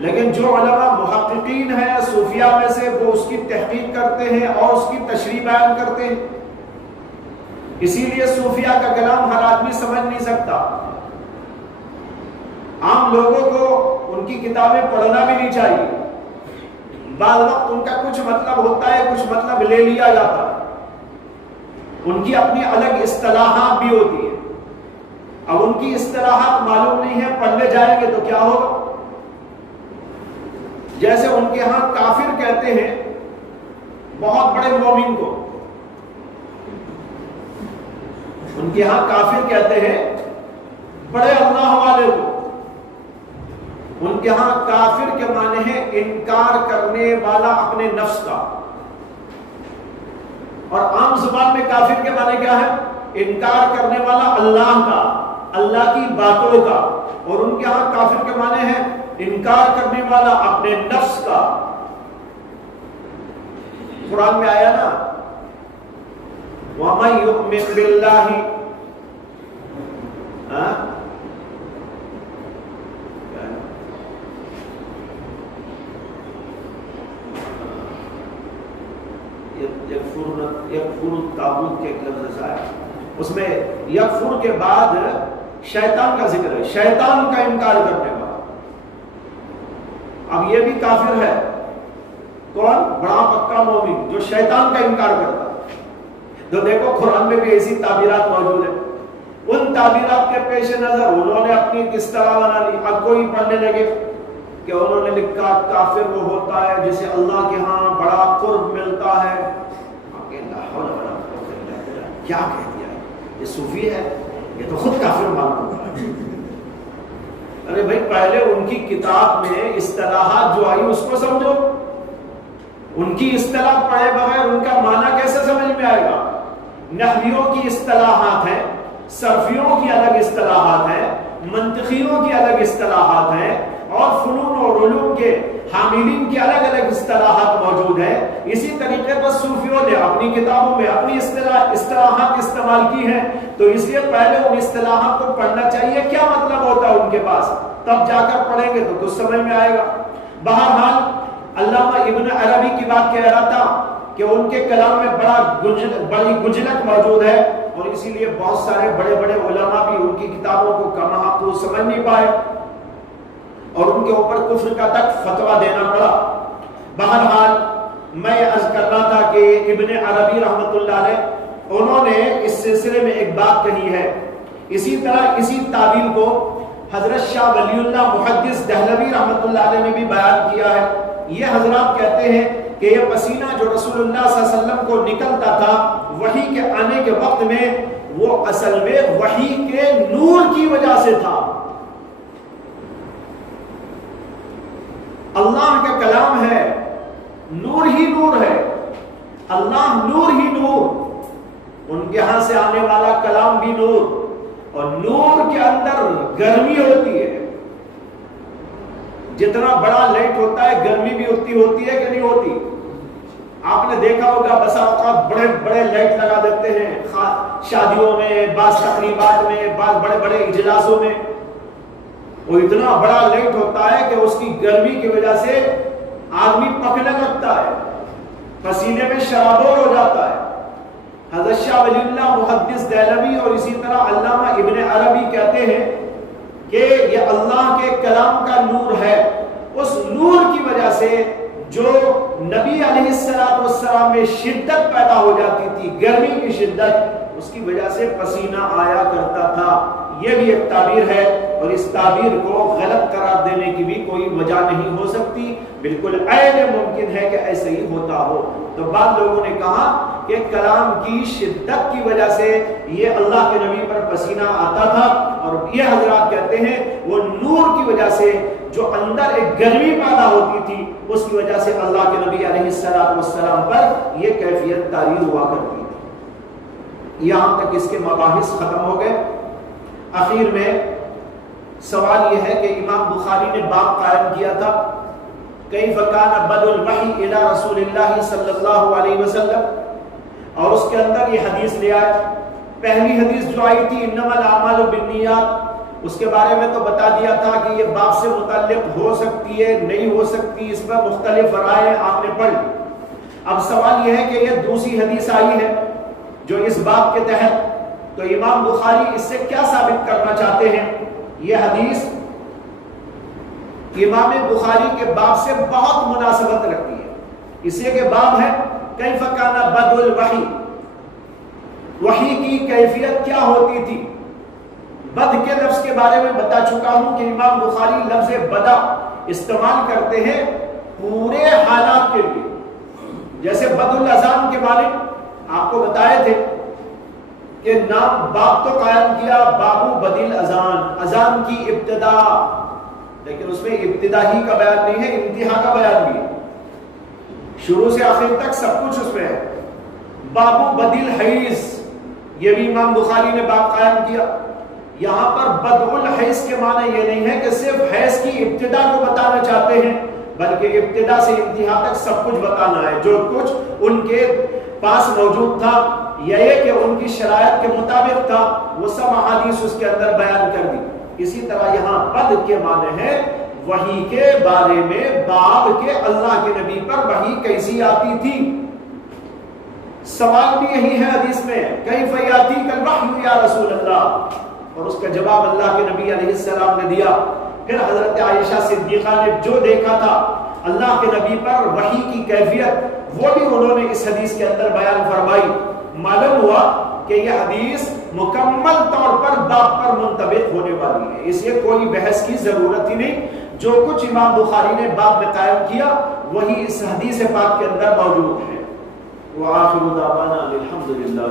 لیکن جو علماء محققین ہیں صوفیاء میں سے وہ اس کی تحقیق کرتے ہیں اور اس کی تشریح بیان کرتے ہیں. اسی لیے صوفیاء کا کلام ہر آدمی سمجھ نہیں سکتا. عام لوگوں کو ان کی کتابیں پڑھنا بھی نہیں چاہیے. بعض وقت ان کا کچھ مطلب ہوتا ہے، کچھ مطلب لے لیا جاتا ہے. ان کی اپنی الگ اصطلاحات بھی ہوتی ہیں. اب ان کی اصطلاحات معلوم نہیں ہے، پڑھنے جائیں گے تو کیا ہوگا. جیسے ان کے ہاں کافر کہتے ہیں بہت بڑے مومن کو، ان کے ہاں کافر کہتے ہیں بڑے اللہ والے کو. ان کے ہاں کافر کے معنی ہے انکار کرنے والا اپنے نفس کا، اور عام زبان میں کافر کے معنی کیا ہے؟ انکار کرنے والا اللہ کا، اللہ کی باتوں کا. اور ان کے ہاں کافر کے معنی ہے انکار کرنے والا اپنے نفس کا. قرآن میں آیا نا وَمَن يُؤْمِن بِاللَّهِ یکفر الطاغوت کے ایک لفظ آیا، اس میں یکفر کے بعد شیطان کا ذکر ہے، شیطان کا انکار کرنے والا. اب یہ بھی کافر ہے. کون؟ بڑا پکا مومن جو شیطان کا انکار کرتا. تو دیکھو قرآن میں بھی ایسی تعبیرات موجود ہیں. ان تعبیرات کے پیش نظر انہوں نے اپنی کس طرح بنا لی. اب کوئی پڑھنے لگے کہ انہوں نے لکھا کافر وہ ہوتا ہے جسے اللہ کے ہاں بڑا قرب ملتا ہے. کیا کہہ دیا یہ صوفی ہے، یہ تو خود کافر معلوم ہوتا ہے. ارے بھائی پہلے ان کی کتاب میں اصطلاحات جو آئی اس کو سمجھو. ان کی اصطلاح پڑھے بغیر ان کا معنی کیسے سمجھ میں آئے گا؟ نحویوں کی اصطلاحات ہیں، صرفیوں کی الگ اصطلاحات ہیں، منطقیوں کی الگ اصطلاحات ہیں، اور فنون اور علوم کے حاملین کی الگ الگ اصطلاحات موجود ہیں. اسی طریقے پر صوفیوں نے اپنی کتابوں میں اپنی اصطلاحات استعمال کی ہیں. تو اس لیے پہلے ان اصطلاحات کو پڑھنا چاہیے کیا مطلب ہوتا ہے ان کے پاس، تب جا کر پڑھیں گے تو کچھ سمجھ میں آئے گا. بہرحال علامہ ابن عربی کی بات کہہ رہا تھا کہ ان کے کلام میں بڑی گنجلک موجود ہے، اور اسی لیے بہت سارے بڑے بڑے علماء بھی ان کی کتابوں کو کما کو سمجھ نہیں پائے اور ان کے اوپر کفر کا تک فتویٰ دینا پڑا۔ بہرحال میں عرض کر رہا تھا کہ ابن عربی رحمۃ اللہ علیہ انہوں نے اس سلسلے میں ایک بات کہی ہے۔ اسی طرح اسی تعبیر کو حضرت شاہ ولی اللہ محدث دہلوی رحمۃ اللہ علیہ نے بھی بیان کیا ہے۔ یہ حضرات کہتے ہیں کہ یہ پسینہ جو رسول اللہ صلی اللہ علیہ وسلم کو نکلتا تھا وحی کے آنے کے وقت میں، وہ اصل میں وحی کے نور کی وجہ سے تھا۔ اللہ کا کلام ہے، نور ہی نور ہے، اللہ نور ہی نور، ان کے ہاں سے آنے والا کلام بھی نور، اور نور کے اندر گرمی ہوتی ہے۔ جتنا بڑا لائٹ ہوتا ہے گرمی بھی اتنی ہوتی ہے کہ نہیں ہوتی؟ آپ نے دیکھا ہوگا بسا اوقات بڑے بڑے لائٹ لگا دیتے ہیں شادیوں میں، بعض تقریبات میں، بعض بڑے بڑے اجلاسوں میں، وہ اتنا بڑا لائٹ ہوتا ہے کہ اس کی گرمی کی وجہ سے آدمی پکنے لگتا ہے، پسینے میں شرابور ہو جاتا ہے۔ حضرت شاہ ولی اللہ محدث دہلوی اور اسی طرح علامہ ابن عربی کہتے ہیں کہ یہ اللہ کے کلام کا نور ہے، اس نور کی وجہ سے جو نبی علیہ السلام میں شدت پیدا ہو جاتی تھی، گرمی کی شدت، اس کی وجہ سے پسینہ آیا کرتا تھا۔ یہ بھی ایک تعبیر ہے، اور اس تعبیر کو غلط قرار دینے کی بھی کوئی وجہ نہیں ہو سکتی، بالکل عین ممکن ہے کہ ایسے ہی ہوتا ہو۔ تو بعض لوگوں نے کہا کہ کلام کی شدت کی وجہ سے یہ اللہ کے نبی پر پسینہ آتا تھا، اور یہ حضرات کہتے ہیں وہ نور کی وجہ سے جو اندر ایک گرمی پیدا ہوتی تھی، اس کی وجہ سے اللہ کے نبی علیہ السلام پر یہ کیفیت تعبیر ہوا کرتی تھی۔ یہاں تک اس کے مباحث ختم ہو گئے۔ آخر میں سوال یہ ہے کہ امام بخاری نے باب قائم کیا تھا کیف کان بدء الوحی الی رسول اللہ صلی اللہ علیہ وسلم، اور اس کے اندر یہ حدیث لے آئے۔ پہلی حدیث جو آئی تھی انما الاعمال بالنیات، اس کے بارے میں تو بتا دیا تھا کہ یہ باب سے متعلق ہو سکتی ہے نہیں ہو سکتی، اس پر مختلف رائے آپ نے پڑھ لی۔ اب سوال یہ ہے کہ یہ دوسری حدیث آئی ہے جو اس باب کے تحت، تو امام بخاری اس سے کیا ثابت کرنا چاہتے ہیں؟ یہ حدیث امام بخاری کے باب سے بہت مناسبت رکھتی ہے، اس لیے کہ باب ہے کیف کان بدء الوحی، وحی کی کیفیت کیا ہوتی تھی۔ بد کے لفظ کے بارے میں بتا چکا ہوں کہ امام بخاری لفظ بدا استعمال کرتے ہیں پورے حالات کے لیے، جیسے بد الاذان کے بارے میں آپ کو بتائے تھے کہ نام باب تو قائم کیا بابو بدل اذان، اذان کی ابتدا، لیکن اس میں ابتدا ہی کا بیان نہیں ہے، انتہا کا بیان بھی ہے، شروع سے آخر تک سب کچھ اس میں ہے۔ بابو بدل حیض، یہ بھی امام بخاری نے باب قائم کیا۔ یہاں پر بدء الحیض کے معنی یہ نہیں ہے کہ صرف حیض کی ابتدا کو بتانا چاہتے ہیں، بلکہ ابتدا سے انتہا تک سب کچھ بتانا ہے، جو کچھ ان کے پاس موجود تھا یا یہ کہ ان کی شرائط کے مطابق تھا، وہ سب احادیث اس کے اندر بیان کر دی۔ اسی طرح یہاں بد کے معنی ہے وحی کے بارے میں، باب کے اللہ کے نبی پر وحی کیسی آتی تھی۔ سوال بھی یہی ہے حدیث میں کیف یاتیک الوحی یا رسول اللہ، اور اس کا جواب اللہ کے نبی علیہ السلام نے دیا۔ پھر حضرت عائشہ صدیقہ نے جو دیکھا تھا اللہ کے نبی پر وحی کی کیفیت، وہ بھی انہوں نے اس حدیث کے اندر بیان فرمائی۔ معلوم ہوا کہ یہ حدیث مکمل طور پر باب پر منطبق ہونے والی ہے، اس لیے کوئی بحث کی ضرورت ہی نہیں۔ جو کچھ امام بخاری نے باب میں قائم کیا وہی اس حدیث پاک کے اندر موجود ہے۔ وآخر دعوانا الحمدللہ۔